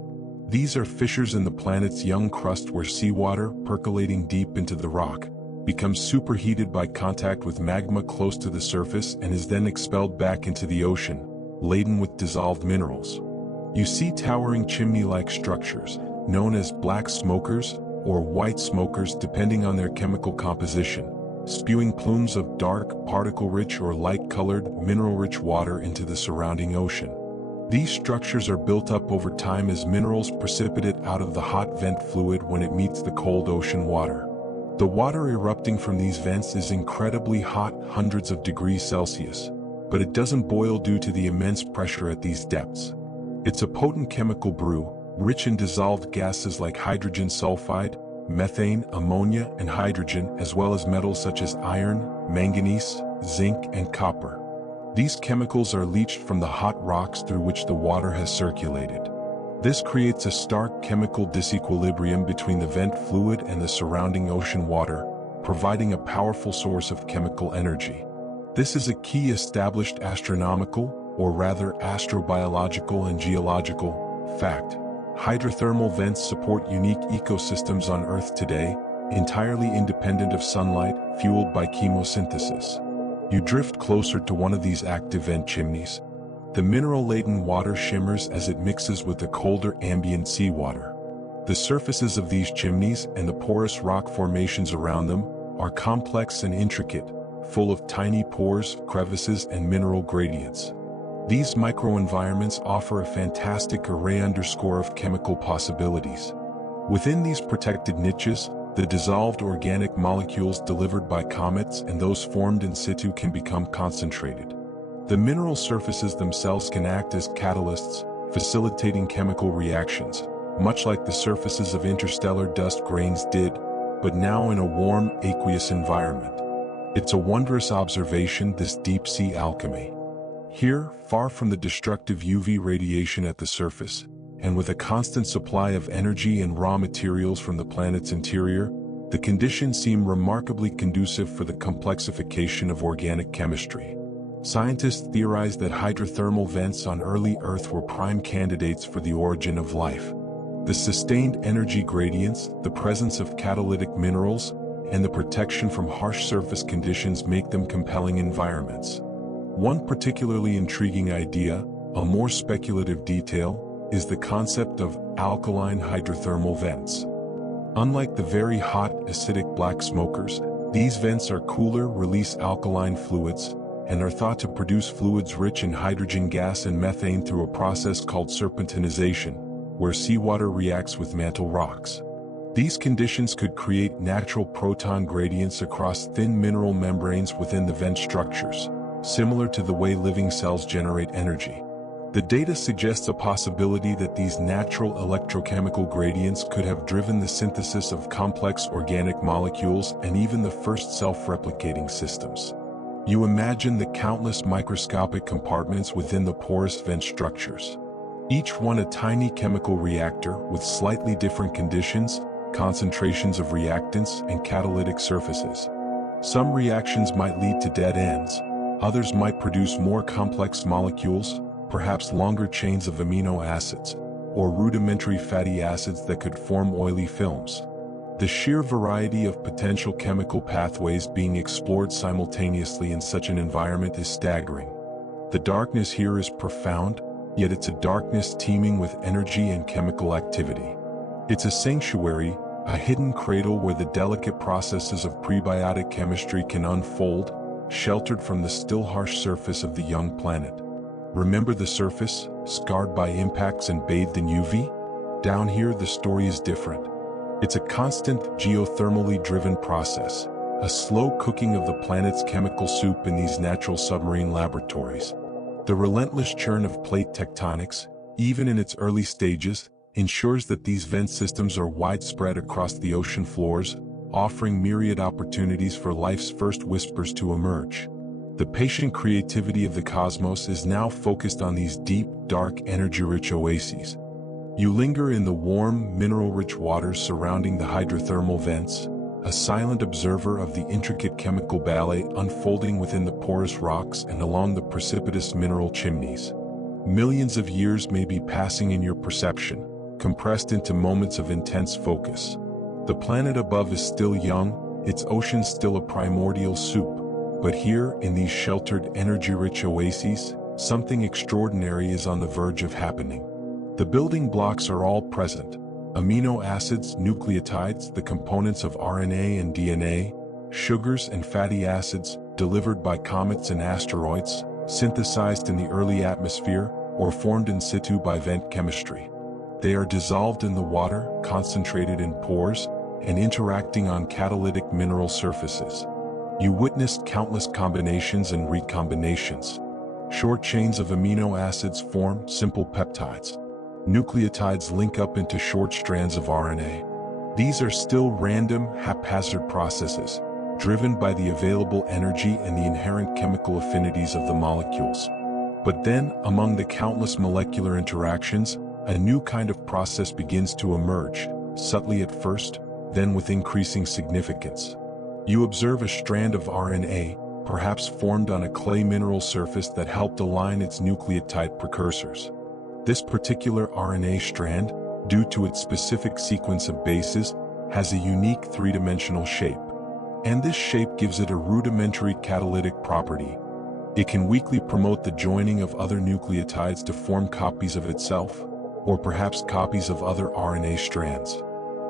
These are fissures in the planet's young crust where seawater, percolating deep into the rock, becomes superheated by contact with magma close to the surface and is then expelled back into the ocean, laden with dissolved minerals. You see towering chimney-like structures, known as black smokers or white smokers depending on their chemical composition, spewing plumes of dark, particle-rich or light-colored, mineral-rich water into the surrounding ocean. These structures are built up over time as minerals precipitate out of the hot vent fluid when it meets the cold ocean water. The water erupting from these vents is incredibly hot, hundreds of degrees Celsius, but it doesn't boil due to the immense pressure at these depths. It's a potent chemical brew, rich in dissolved gases like hydrogen sulfide, methane, ammonia, and hydrogen, as well as metals such as iron, manganese, zinc, and copper. These chemicals are leached from the hot rocks through which the water has circulated. This creates a stark chemical disequilibrium between the vent fluid and the surrounding ocean water, providing a powerful source of chemical energy. This is a key established astronomical, or rather astrobiological and geological, fact. Hydrothermal vents support unique ecosystems on Earth today, entirely independent of sunlight, fueled by chemosynthesis. You drift closer to one of these active vent chimneys. The mineral-laden water shimmers as it mixes with the colder ambient seawater. The surfaces of these chimneys and the porous rock formations around them are complex and intricate, full of tiny pores, crevices, and mineral gradients. These microenvironments offer a fantastic array of chemical possibilities. Within these protected niches, The dissolved organic molecules delivered by comets and those formed in situ can become concentrated. The mineral surfaces themselves can act as catalysts, facilitating chemical reactions, much like the surfaces of interstellar dust grains did, but now in a warm, aqueous environment. It's a wondrous observation, this deep-sea alchemy. Here, far from the destructive UV radiation at the surface, and with a constant supply of energy and raw materials from the planet's interior, the conditions seem remarkably conducive for the complexification of organic chemistry. Scientists theorize that hydrothermal vents on early Earth were prime candidates for the origin of life. The sustained energy gradients, the presence of catalytic minerals, and the protection from harsh surface conditions make them compelling environments. One particularly intriguing idea, a more speculative detail, is the concept of alkaline hydrothermal vents. Unlike the very hot, acidic black smokers, these vents are cooler, release alkaline fluids, and are thought to produce fluids rich in hydrogen gas and methane through a process called serpentinization, where seawater reacts with mantle rocks. These conditions could create natural proton gradients across thin mineral membranes within the vent structures, similar to the way living cells generate energy. The data suggests a possibility that these natural electrochemical gradients could have driven the synthesis of complex organic molecules and even the first self-replicating systems. You imagine the countless microscopic compartments within the porous vent structures, each one a tiny chemical reactor with slightly different conditions, concentrations of reactants, and catalytic surfaces. Some reactions might lead to dead ends, others might produce more complex molecules, perhaps longer chains of amino acids, or rudimentary fatty acids that could form oily films. The sheer variety of potential chemical pathways being explored simultaneously in such an environment is staggering. The darkness here is profound, yet it's a darkness teeming with energy and chemical activity. It's a sanctuary, a hidden cradle where the delicate processes of prebiotic chemistry can unfold, sheltered from the still harsh surface of the young planet. Remember the surface, scarred by impacts and bathed in UV? Down here the story is different. It's a constant, geothermally driven process, a slow cooking of the planet's chemical soup in these natural submarine laboratories. The relentless churn of plate tectonics, even in its early stages, ensures that these vent systems are widespread across the ocean floors, offering myriad opportunities for life's first whispers to emerge. The patient creativity of the cosmos is now focused on these deep, dark, energy-rich oases. You linger in the warm, mineral-rich waters surrounding the hydrothermal vents, a silent observer of the intricate chemical ballet unfolding within the porous rocks and along the precipitous mineral chimneys. Millions of years may be passing in your perception, compressed into moments of intense focus. The planet above is still young, its ocean still a primordial soup, but here, in these sheltered, energy-rich oases, something extraordinary is on the verge of happening. The building blocks are all present: amino acids, nucleotides, the components of RNA and DNA, sugars and fatty acids, delivered by comets and asteroids, synthesized in the early atmosphere, or formed in situ by vent chemistry. They are dissolved in the water, concentrated in pores, and interacting on catalytic mineral surfaces. You witnessed countless combinations and recombinations. Short chains of amino acids form simple peptides. Nucleotides link up into short strands of RNA. These are still random, haphazard processes, driven by the available energy and the inherent chemical affinities of the molecules. But then, among the countless molecular interactions, a new kind of process begins to emerge, subtly at first, then with increasing significance. You observe a strand of RNA, perhaps formed on a clay mineral surface that helped align its nucleotide precursors. This particular RNA strand, due to its specific sequence of bases, has a unique three-dimensional shape. And this shape gives it a rudimentary catalytic property. It can weakly promote the joining of other nucleotides to form copies of itself, or perhaps copies of other RNA strands.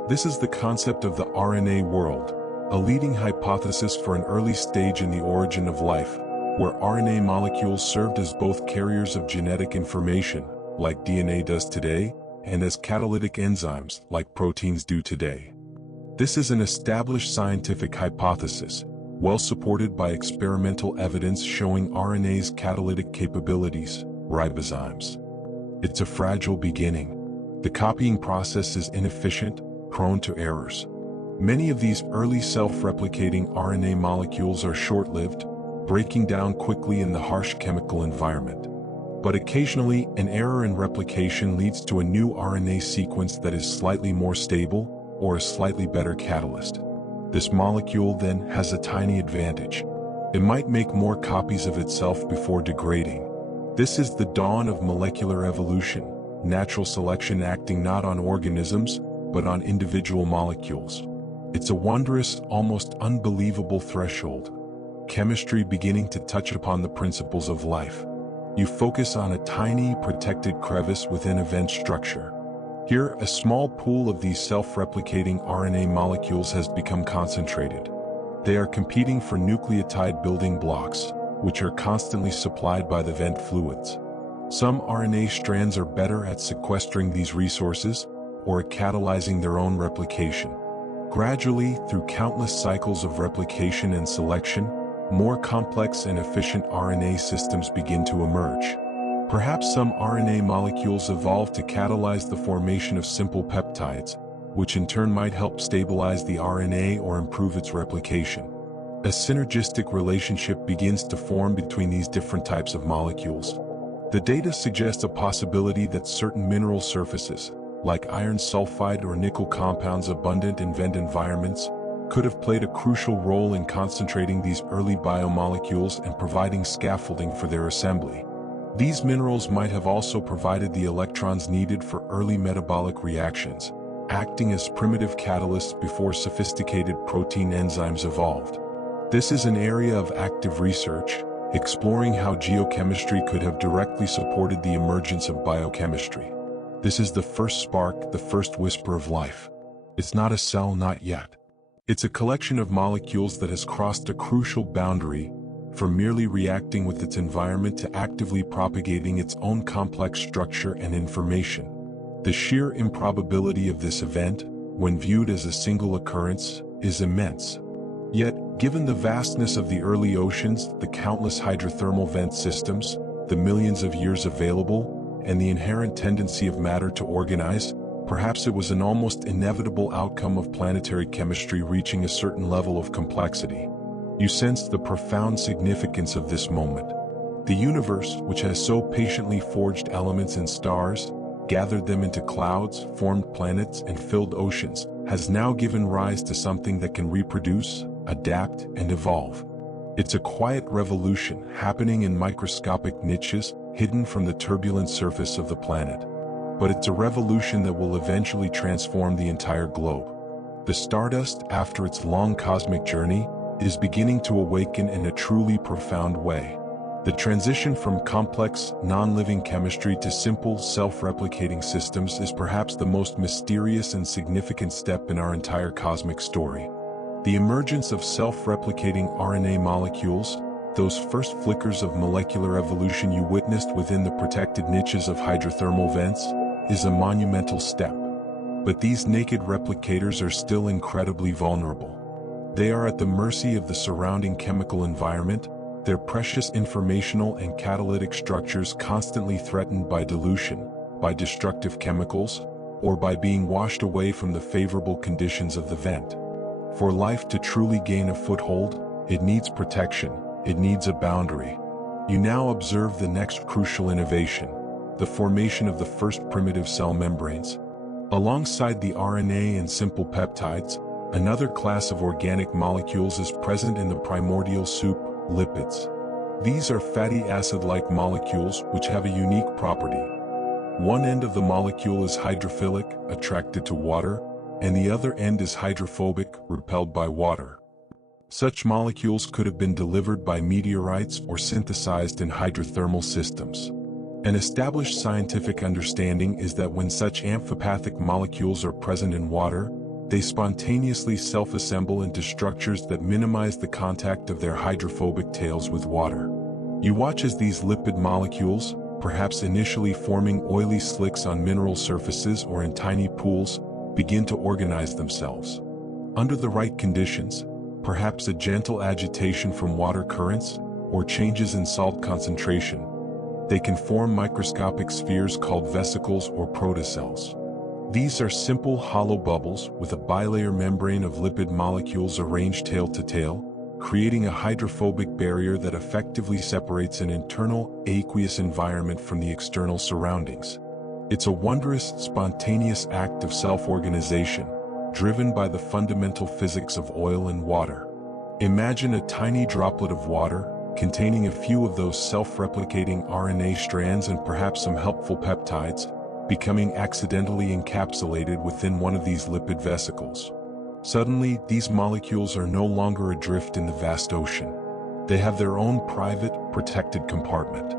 This is the concept of the RNA world, a leading hypothesis for an early stage in the origin of life, where RNA molecules served as both carriers of genetic information, like DNA does today, and as catalytic enzymes, like proteins do today. This is an established scientific hypothesis, well supported by experimental evidence showing RNA's catalytic capabilities, ribozymes. It's a fragile beginning. The copying process is inefficient, prone to errors. Many of these early self-replicating RNA molecules are short-lived, breaking down quickly in the harsh chemical environment. But occasionally, an error in replication leads to a new RNA sequence that is slightly more stable or a slightly better catalyst. This molecule then has a tiny advantage. It might make more copies of itself before degrading. This is the dawn of molecular evolution, natural selection acting not on organisms, but on individual molecules. It's a wondrous, almost unbelievable threshold. Chemistry beginning to touch upon the principles of life. You focus on a tiny, protected crevice within event structure. Here, a small pool of these self-replicating RNA molecules has become concentrated. They are competing for nucleotide building blocks, which are constantly supplied by the vent fluids. Some RNA strands are better at sequestering these resources or at catalyzing their own replication. Gradually, through countless cycles of replication and selection, more complex and efficient RNA systems begin to emerge. Perhaps some RNA molecules evolve to catalyze the formation of simple peptides, which in turn might help stabilize the RNA or improve its replication. A synergistic relationship begins to form between these different types of molecules. The data suggests a possibility that certain mineral surfaces, like iron sulfide or nickel compounds abundant in vent environments, could have played a crucial role in concentrating these early biomolecules and providing scaffolding for their assembly. These minerals might have also provided the electrons needed for early metabolic reactions, acting as primitive catalysts before sophisticated protein enzymes evolved. This is an area of active research, exploring how geochemistry could have directly supported the emergence of biochemistry. This is the first spark, the first whisper of life. It's not a cell, not yet. It's a collection of molecules that has crossed a crucial boundary from merely reacting with its environment to actively propagating its own complex structure and information. The sheer improbability of this event, when viewed as a single occurrence, is immense. Yet, given the vastness of the early oceans, the countless hydrothermal vent systems, the millions of years available, and the inherent tendency of matter to organize, perhaps it was an almost inevitable outcome of planetary chemistry reaching a certain level of complexity. You sense the profound significance of this moment. The universe, which has so patiently forged elements in stars, gathered them into clouds, formed planets, and filled oceans, has now given rise to something that can reproduce, adapt, and evolve. It's a quiet revolution happening in microscopic niches, hidden from the turbulent surface of the planet. But it's a revolution that will eventually transform the entire globe. The Stardust, after its long cosmic journey, is beginning to awaken in a truly profound way. The transition from complex, non-living chemistry to simple, self-replicating systems is perhaps the most mysterious and significant step in our entire cosmic story. The emergence of self-replicating RNA molecules, those first flickers of molecular evolution you witnessed within the protected niches of hydrothermal vents, is a monumental step. But these naked replicators are still incredibly vulnerable. They are at the mercy of the surrounding chemical environment, their precious informational and catalytic structures constantly threatened by dilution, by destructive chemicals, or by being washed away from the favorable conditions of the vent. For life to truly gain a foothold, it needs protection, it needs a boundary. You now observe the next crucial innovation, the formation of the first primitive cell membranes. Alongside the RNA and simple peptides, another class of organic molecules is present in the primordial soup, lipids. These are fatty acid-like molecules which have a unique property. One end of the molecule is hydrophilic, attracted to water, and the other end is hydrophobic, repelled by water. Such molecules could have been delivered by meteorites or synthesized in hydrothermal systems. An established scientific understanding is that when such amphipathic molecules are present in water, they spontaneously self-assemble into structures that minimize the contact of their hydrophobic tails with water. You watch as these lipid molecules, perhaps initially forming oily slicks on mineral surfaces or in tiny pools, begin to organize themselves. Under the right conditions, perhaps a gentle agitation from water currents or changes in salt concentration, they can form microscopic spheres called vesicles or protocells. These are simple hollow bubbles with a bilayer membrane of lipid molecules arranged tail to tail, creating a hydrophobic barrier that effectively separates an internal, aqueous environment from the external surroundings. It's a wondrous, spontaneous act of self-organization, driven by the fundamental physics of oil and water. Imagine a tiny droplet of water, containing a few of those self-replicating RNA strands and perhaps some helpful peptides, becoming accidentally encapsulated within one of these lipid vesicles. Suddenly, these molecules are no longer adrift in the vast ocean. They have their own private, protected compartment.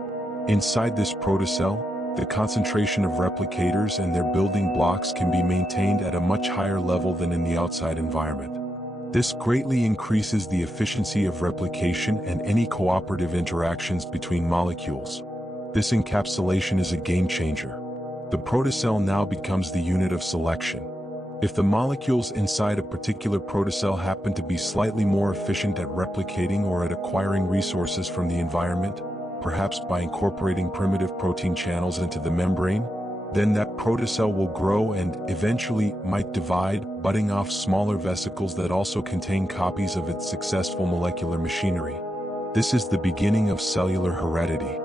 Inside this protocell, the concentration of replicators and their building blocks can be maintained at a much higher level than in the outside environment. This greatly increases the efficiency of replication and any cooperative interactions between molecules. This encapsulation is a game changer. The protocell now becomes the unit of selection. If the molecules inside a particular protocell happen to be slightly more efficient at replicating or at acquiring resources from the environment, perhaps by incorporating primitive protein channels into the membrane, then that protocell will grow and eventually might divide, budding off smaller vesicles that also contain copies of its successful molecular machinery. This is the beginning of cellular heredity.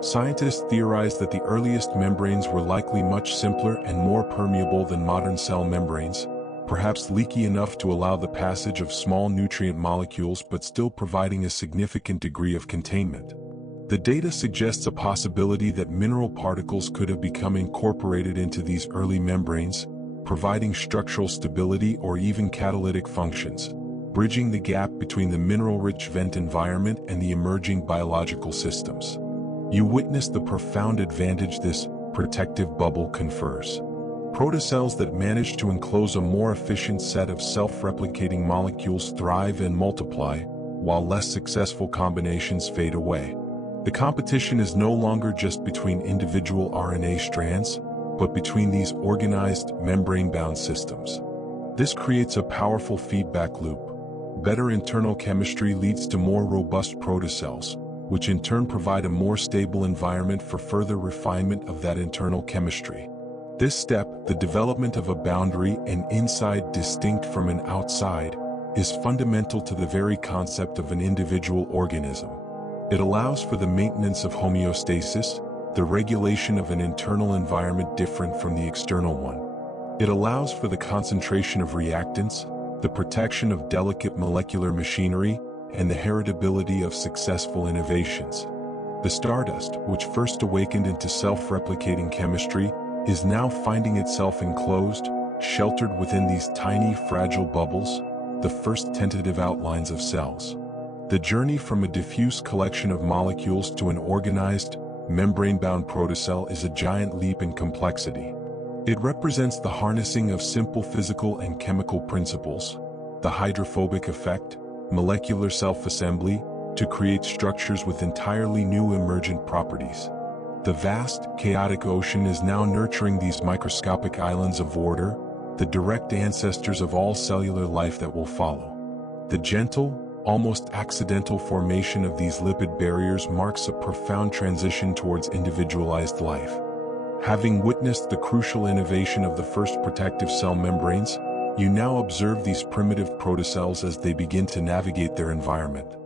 Scientists theorize that the earliest membranes were likely much simpler and more permeable than modern cell membranes, perhaps leaky enough to allow the passage of small nutrient molecules but still providing a significant degree of containment. The data suggests a possibility that mineral particles could have become incorporated into these early membranes, providing structural stability or even catalytic functions, bridging the gap between the mineral-rich vent environment and the emerging biological systems. You witness the profound advantage this protective bubble confers. Protocells that manage to enclose a more efficient set of self-replicating molecules thrive and multiply, while less successful combinations fade away. The competition is no longer just between individual RNA strands, but between these organized, membrane-bound systems. This creates a powerful feedback loop. Better internal chemistry leads to more robust protocells, which in turn provide a more stable environment for further refinement of that internal chemistry. This step, the development of a boundary, an inside distinct from an outside, is fundamental to the very concept of an individual organism. It allows for the maintenance of homeostasis, the regulation of an internal environment different from the external one. It allows for the concentration of reactants, the protection of delicate molecular machinery, and the heritability of successful innovations. The Stardust, which first awakened into self-replicating chemistry, is now finding itself enclosed, sheltered within these tiny, fragile bubbles, the first tentative outlines of cells. The journey from a diffuse collection of molecules to an organized, membrane-bound protocell is a giant leap in complexity. It represents the harnessing of simple physical and chemical principles, the hydrophobic effect, molecular self-assembly, to create structures with entirely new emergent properties. The vast, chaotic ocean is now nurturing these microscopic islands of order, the direct ancestors of all cellular life that will follow. The gentle, almost accidental formation of these lipid barriers marks a profound transition towards individualized life. Having witnessed the crucial innovation of the first protective cell membranes, you now observe these primitive protocells as they begin to navigate their environment.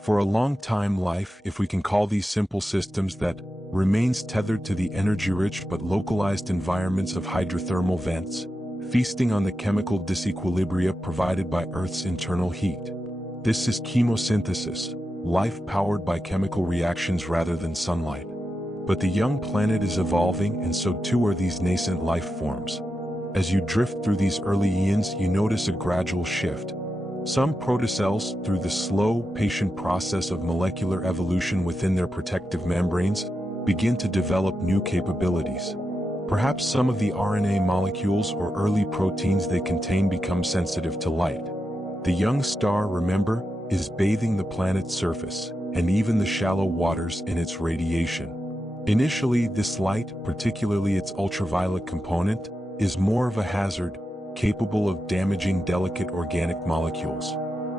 For a long time, life, if we can call these simple systems that, remains tethered to the energy-rich but localized environments of hydrothermal vents, feasting on the chemical disequilibria provided by Earth's internal heat. This is chemosynthesis, life powered by chemical reactions rather than sunlight. But the young planet is evolving, and so too are these nascent life forms. As you drift through these early eons, you notice a gradual shift. Some protocells, through the slow, patient process of molecular evolution within their protective membranes, begin to develop new capabilities. Perhaps some of the RNA molecules or early proteins they contain become sensitive to light. The young star, remember, is bathing the planet's surface, and even the shallow waters, in its radiation. Initially, this light, particularly its ultraviolet component, is more of a hazard, capable of damaging delicate organic molecules.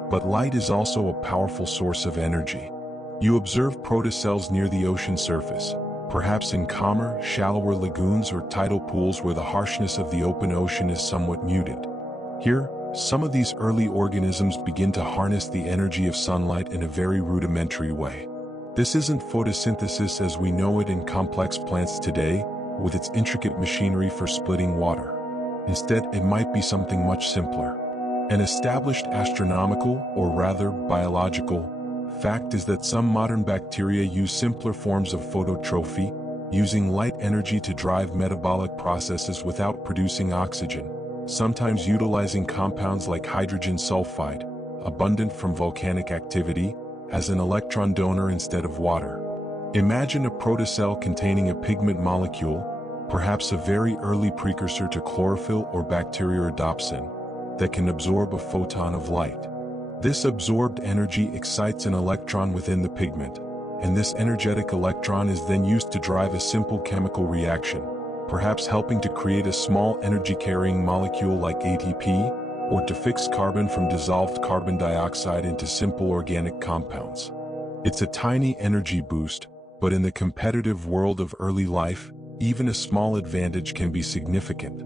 But light is also a powerful source of energy. You observe protocells near the ocean surface, perhaps in calmer, shallower lagoons or tidal pools where the harshness of the open ocean is somewhat muted. Here, some of these early organisms begin to harness the energy of sunlight in a very rudimentary way. This isn't photosynthesis as we know it in complex plants today, with its intricate machinery for splitting water. Instead, it might be something much simpler. An established astronomical, or rather biological, fact is that some modern bacteria use simpler forms of phototrophy, using light energy to drive metabolic processes without producing oxygen, sometimes utilizing compounds like hydrogen sulfide, abundant from volcanic activity, as an electron donor instead of water. Imagine a protocell containing a pigment molecule, perhaps a very early precursor to chlorophyll or bacteriorhodopsin, that can absorb a photon of light. This absorbed energy excites an electron within the pigment, and this energetic electron is then used to drive a simple chemical reaction, perhaps helping to create a small energy-carrying molecule like ATP, or to fix carbon from dissolved carbon dioxide into simple organic compounds. It's a tiny energy boost, but in the competitive world of early life, even a small advantage can be significant.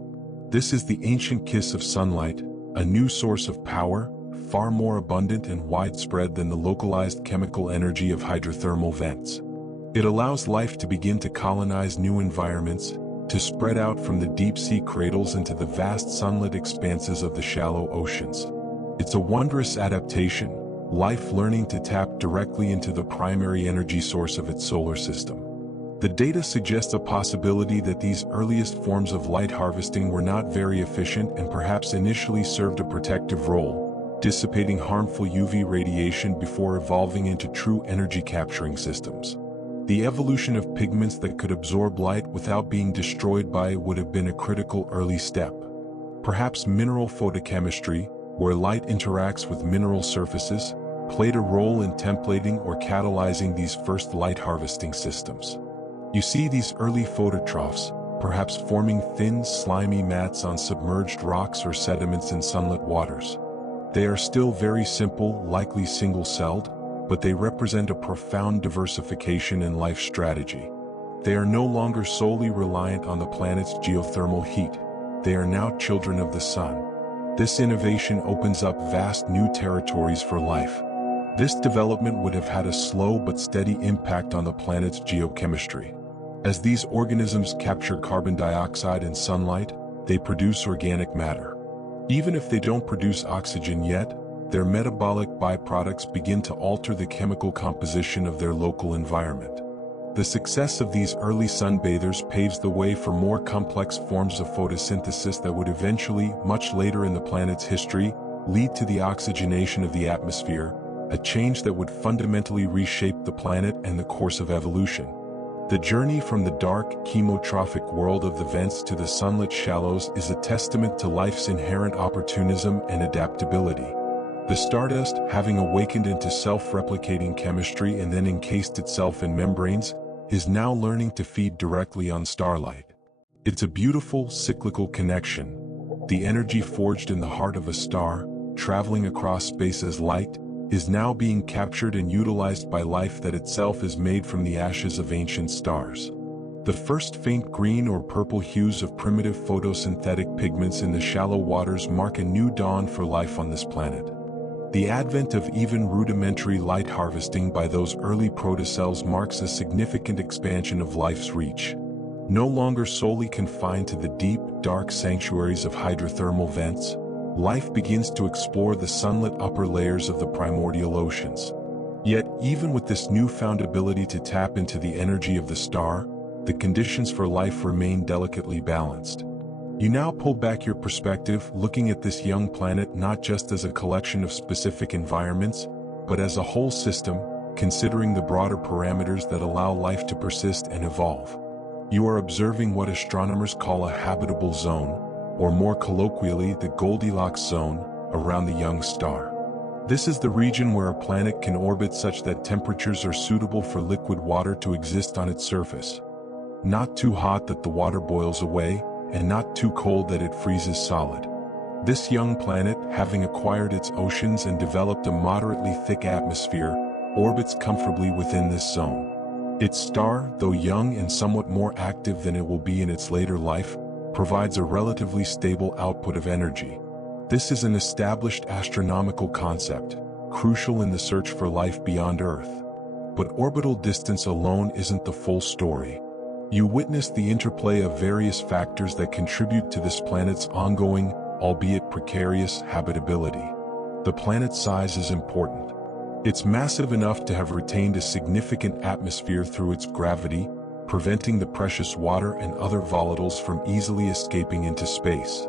This is the ancient kiss of sunlight, a new source of power, far more abundant and widespread than the localized chemical energy of hydrothermal vents. It allows life to begin to colonize new environments, to spread out from the deep-sea cradles into the vast sunlit expanses of the shallow oceans. It's a wondrous adaptation, life learning to tap directly into the primary energy source of its solar system. The data suggests a possibility that these earliest forms of light harvesting were not very efficient and perhaps initially served a protective role, dissipating harmful UV radiation before evolving into true energy-capturing systems. The evolution of pigments that could absorb light without being destroyed by it would have been a critical early step. Perhaps mineral photochemistry, where light interacts with mineral surfaces, played a role in templating or catalyzing these first light harvesting systems. You see these early phototrophs, perhaps forming thin, slimy mats on submerged rocks or sediments in sunlit waters. They are still very simple, likely single-celled, but they represent a profound diversification in life strategy. They are no longer solely reliant on the planet's geothermal heat. They are now children of the sun. This innovation opens up vast new territories for life. This development would have had a slow but steady impact on the planet's geochemistry. As these organisms capture carbon dioxide and sunlight, they produce organic matter. Even if they don't produce oxygen yet, their metabolic byproducts begin to alter the chemical composition of their local environment. The success of these early sunbathers paves the way for more complex forms of photosynthesis that would eventually, much later in the planet's history, lead to the oxygenation of the atmosphere, a change that would fundamentally reshape the planet and the course of evolution. The journey from the dark, chemotrophic world of the vents to the sunlit shallows is a testament to life's inherent opportunism and adaptability. The Stardust, having awakened into self-replicating chemistry and then encased itself in membranes, is now learning to feed directly on starlight. It's a beautiful, cyclical connection. The energy forged in the heart of a star, traveling across space as light, is now being captured and utilized by life that itself is made from the ashes of ancient stars. The first faint green or purple hues of primitive photosynthetic pigments in the shallow waters mark a new dawn for life on this planet. The advent of even rudimentary light harvesting by those early protocells marks a significant expansion of life's reach. No longer solely confined to the deep, dark sanctuaries of hydrothermal vents, life begins to explore the sunlit upper layers of the primordial oceans. Yet, even with this newfound ability to tap into the energy of the star, the conditions for life remain delicately balanced. You now pull back your perspective, looking at this young planet not just as a collection of specific environments, but as a whole system, considering the broader parameters that allow life to persist and evolve. You are observing what astronomers call a habitable zone, or more colloquially, the Goldilocks zone, around the young star. This is the region where a planet can orbit such that temperatures are suitable for liquid water to exist on its surface. Not too hot that the water boils away, and not too cold that it freezes solid. This young planet, having acquired its oceans and developed a moderately thick atmosphere, orbits comfortably within this zone. Its star, though young and somewhat more active than it will be in its later life, provides a relatively stable output of energy. This is an established astronomical concept, crucial in the search for life beyond Earth. But orbital distance alone isn't the full story. You witness the interplay of various factors that contribute to this planet's ongoing, albeit precarious, habitability. The planet's size is important. It's massive enough to have retained a significant atmosphere through its gravity, preventing the precious water and other volatiles from easily escaping into space.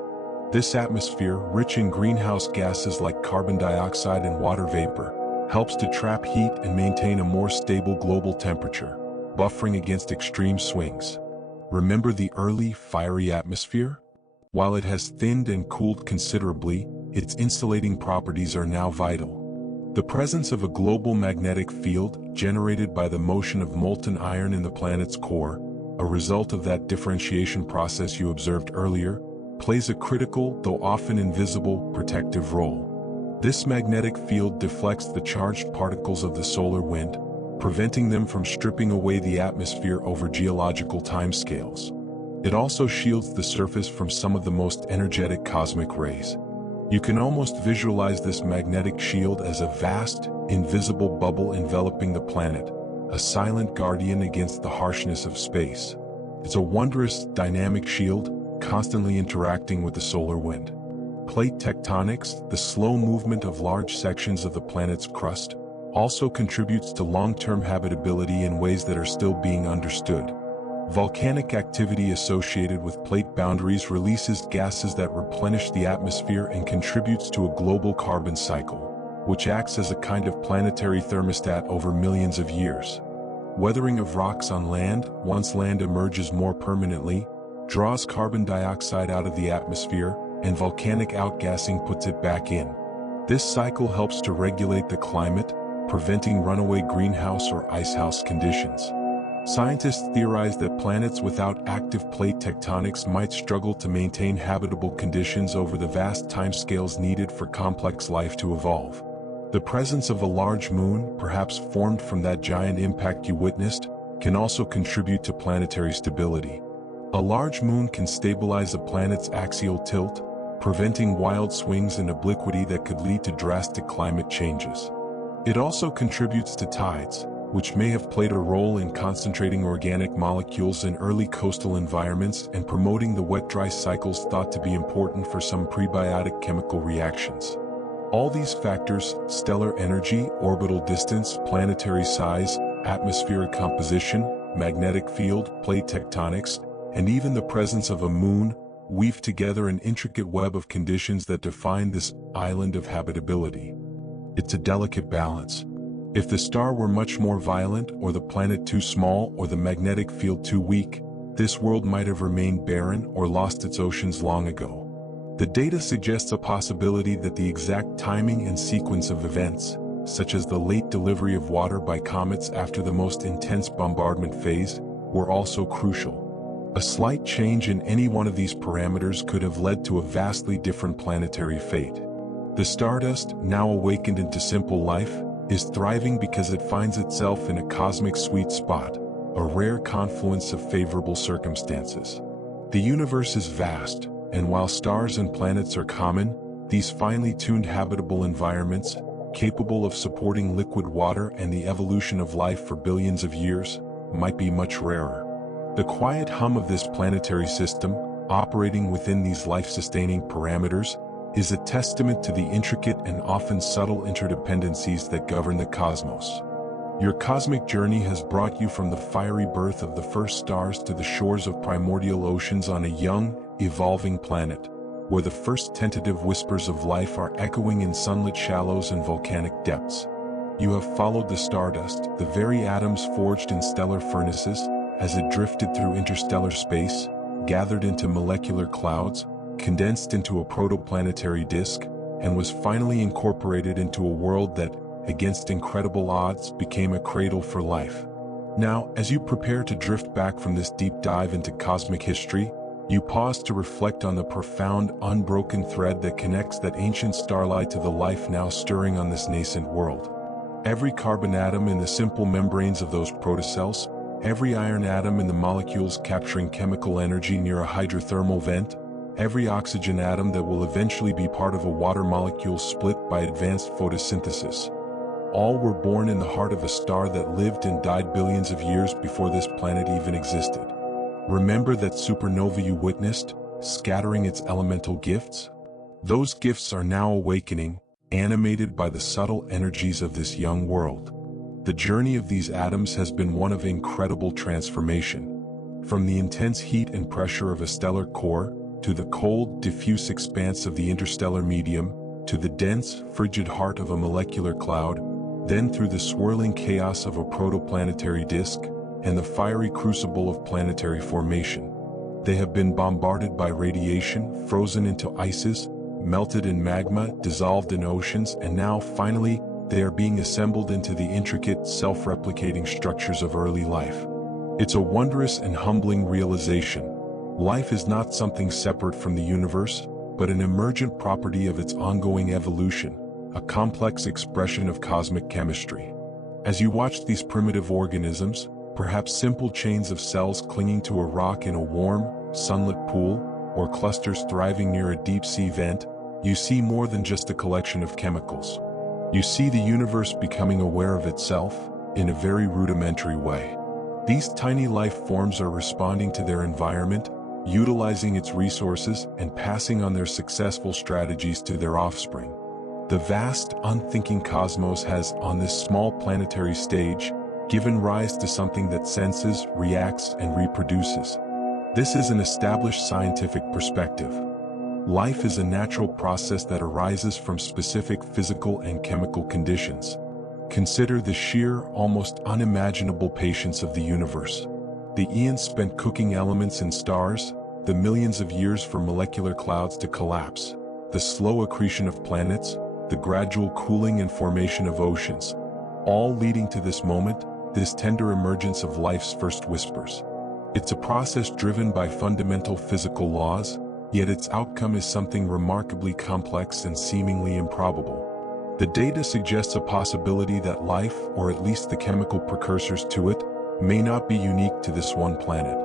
This atmosphere, rich in greenhouse gases like carbon dioxide and water vapor, helps to trap heat and maintain a more stable global temperature, buffering against extreme swings. Remember the early, fiery atmosphere? While it has thinned and cooled considerably, its insulating properties are now vital. The presence of a global magnetic field, generated by the motion of molten iron in the planet's core, a result of that differentiation process you observed earlier, plays a critical, though often invisible, protective role. This magnetic field deflects the charged particles of the solar wind, preventing them from stripping away the atmosphere over geological timescales. It also shields the surface from some of the most energetic cosmic rays. You can almost visualize this magnetic shield as a vast, invisible bubble enveloping the planet, a silent guardian against the harshness of space. It's a wondrous, dynamic shield, constantly interacting with the solar wind. Plate tectonics, the slow movement of large sections of the planet's crust, also contributes to long-term habitability in ways that are still being understood. Volcanic activity associated with plate boundaries releases gases that replenish the atmosphere and contributes to a global carbon cycle, which acts as a kind of planetary thermostat over millions of years. Weathering of rocks on land, once land emerges more permanently, draws carbon dioxide out of the atmosphere, and volcanic outgassing puts it back in. This cycle helps to regulate the climate, preventing runaway greenhouse or icehouse conditions. Scientists theorize that planets without active plate tectonics might struggle to maintain habitable conditions over the vast timescales needed for complex life to evolve. The presence of a large moon, perhaps formed from that giant impact you witnessed, can also contribute to planetary stability. A large moon can stabilize a planet's axial tilt, preventing wild swings in obliquity that could lead to drastic climate changes. It also contributes to tides, which may have played a role in concentrating organic molecules in early coastal environments and promoting the wet-dry cycles thought to be important for some prebiotic chemical reactions. All these factors, stellar energy, orbital distance, planetary size, atmospheric composition, magnetic field, plate tectonics, and even the presence of a moon, weave together an intricate web of conditions that define this island of habitability. It's a delicate balance. If the star were much more violent, or the planet too small, or the magnetic field too weak, this world might have remained barren or lost its oceans long ago. The data suggests a possibility that the exact timing and sequence of events, such as the late delivery of water by comets after the most intense bombardment phase, were also crucial. A slight change in any one of these parameters could have led to a vastly different planetary fate. The Stardust, now awakened into simple life, is thriving because it finds itself in a cosmic sweet spot, a rare confluence of favorable circumstances. The universe is vast, and while stars and planets are common, these finely tuned habitable environments, capable of supporting liquid water and the evolution of life for billions of years, might be much rarer. The quiet hum of this planetary system, operating within these life-sustaining parameters, is a testament to the intricate and often subtle interdependencies that govern the cosmos. Your cosmic journey has brought you from the fiery birth of the first stars to the shores of primordial oceans on a young, evolving planet, where the first tentative whispers of life are echoing in sunlit shallows and volcanic depths. You have followed the Stardust, the very atoms forged in stellar furnaces, as it drifted through interstellar space, gathered into molecular clouds, condensed into a protoplanetary disk, and was finally incorporated into a world that, against incredible odds, became a cradle for life. Now, as you prepare to drift back from this deep dive into cosmic history, You pause to reflect on the profound, unbroken thread that connects that ancient starlight to the life now stirring on this nascent world. Every carbon atom in the simple membranes of those protocells, every iron atom in the molecules capturing chemical energy near a hydrothermal vent, every oxygen atom that will eventually be part of a water molecule split by advanced photosynthesis. All were born in the heart of a star that lived and died billions of years before this planet even existed. Remember that supernova you witnessed, scattering its elemental gifts? Those gifts are now awakening, animated by the subtle energies of this young world. The journey of these atoms has been one of incredible transformation. From the intense heat and pressure of a stellar core, to the cold, diffuse expanse of the interstellar medium, to the dense, frigid heart of a molecular cloud, then through the swirling chaos of a protoplanetary disk, and the fiery crucible of planetary formation. They have been bombarded by radiation, frozen into ices, melted in magma, dissolved in oceans, and now, finally, they are being assembled into the intricate, self-replicating structures of early life. It's a wondrous and humbling realization. Life is not something separate from the universe, but an emergent property of its ongoing evolution, a complex expression of cosmic chemistry. As you watch these primitive organisms, perhaps simple chains of cells clinging to a rock in a warm, sunlit pool, or clusters thriving near a deep-sea vent, you see more than just a collection of chemicals. You see the universe becoming aware of itself, in a very rudimentary way. These tiny life forms are responding to their environment, utilizing its resources, and passing on their successful strategies to their offspring. The vast, unthinking cosmos has, on this small planetary stage, given rise to something that senses, reacts, and reproduces. This is an established scientific perspective. Life is a natural process that arises from specific physical and chemical conditions. Consider the sheer, almost unimaginable patience of the universe. The eons spent cooking elements in stars, the millions of years for molecular clouds to collapse, the slow accretion of planets, the gradual cooling and formation of oceans, all leading to this moment, this tender emergence of life's first whispers. It's a process driven by fundamental physical laws, yet its outcome is something remarkably complex and seemingly improbable. The data suggests a possibility that life, or at least the chemical precursors to it, may not be unique to this one planet.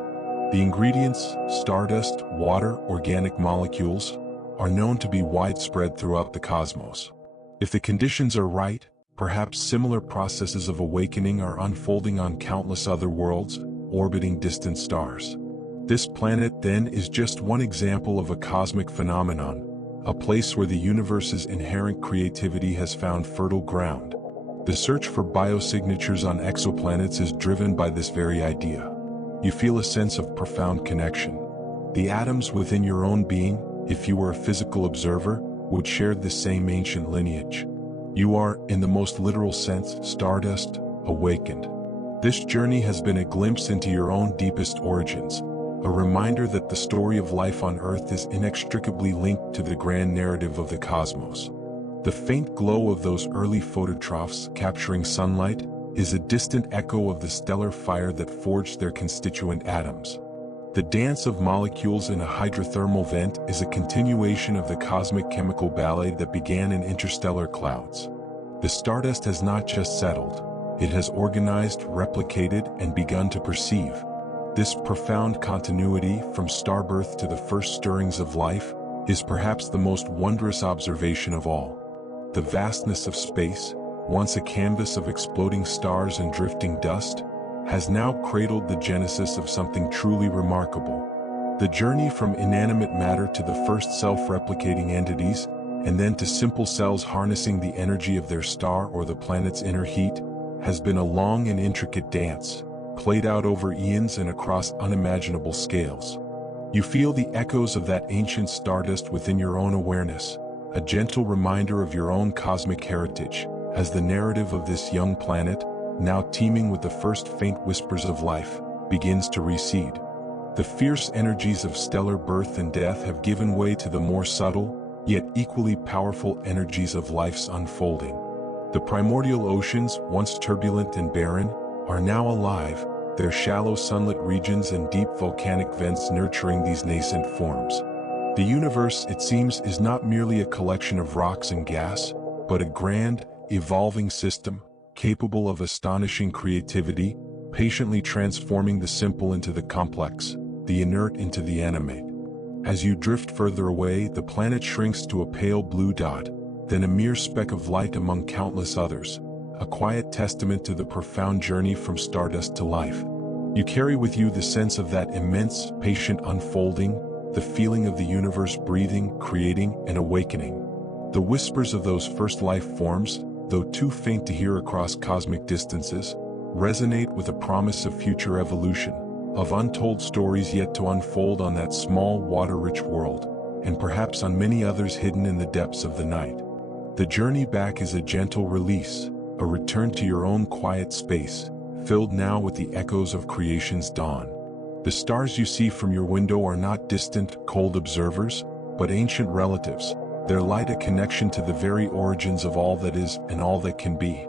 The ingredients, stardust, water, organic molecules, are known to be widespread throughout the cosmos. If the conditions are right, perhaps similar processes of awakening are unfolding on countless other worlds, orbiting distant stars. This planet, then, is just one example of a cosmic phenomenon, a place where the universe's inherent creativity has found fertile ground. The search for biosignatures on exoplanets is driven by this very idea. You feel a sense of profound connection. The atoms within your own being, if you were a physical observer, would share the same ancient lineage. You are, in the most literal sense, stardust, awakened. This journey has been a glimpse into your own deepest origins, a reminder that the story of life on Earth is inextricably linked to the grand narrative of the cosmos. The faint glow of those early phototrophs capturing sunlight is a distant echo of the stellar fire that forged their constituent atoms. The dance of molecules in a hydrothermal vent is a continuation of the cosmic chemical ballet that began in interstellar clouds. The stardust has not just settled, it has organized, replicated, and begun to perceive. This profound continuity, from starbirth to the first stirrings of life, is perhaps the most wondrous observation of all. The vastness of space, once a canvas of exploding stars and drifting dust, has now cradled the genesis of something truly remarkable. The journey from inanimate matter to the first self-replicating entities, and then to simple cells harnessing the energy of their star or the planet's inner heat, has been a long and intricate dance, played out over eons and across unimaginable scales. You feel the echoes of that ancient stardust within your own awareness, a gentle reminder of your own cosmic heritage, as the narrative of this young planet, now teeming with the first faint whispers of life, begins to recede. The fierce energies of stellar birth and death have given way to the more subtle, yet equally powerful energies of life's unfolding. The primordial oceans, once turbulent and barren, are now alive, their shallow sunlit regions and deep volcanic vents nurturing these nascent forms. The universe, it seems, is not merely a collection of rocks and gas, but a grand, evolving system, capable of astonishing creativity, patiently transforming the simple into the complex, the inert into the animate. As you drift further away, the planet shrinks to a pale blue dot, then a mere speck of light among countless others, a quiet testament to the profound journey from stardust to life. You carry with you the sense of that immense, patient unfolding, the feeling of the universe breathing, creating, and awakening. The whispers of those first life forms, though too faint to hear across cosmic distances, resonate with a promise of future evolution, of untold stories yet to unfold on that small, water-rich world, and perhaps on many others hidden in the depths of the night. The journey back is a gentle release, a return to your own quiet space, filled now with the echoes of creation's dawn. The stars you see from your window are not distant, cold observers, but ancient relatives, their light a connection to the very origins of all that is and all that can be.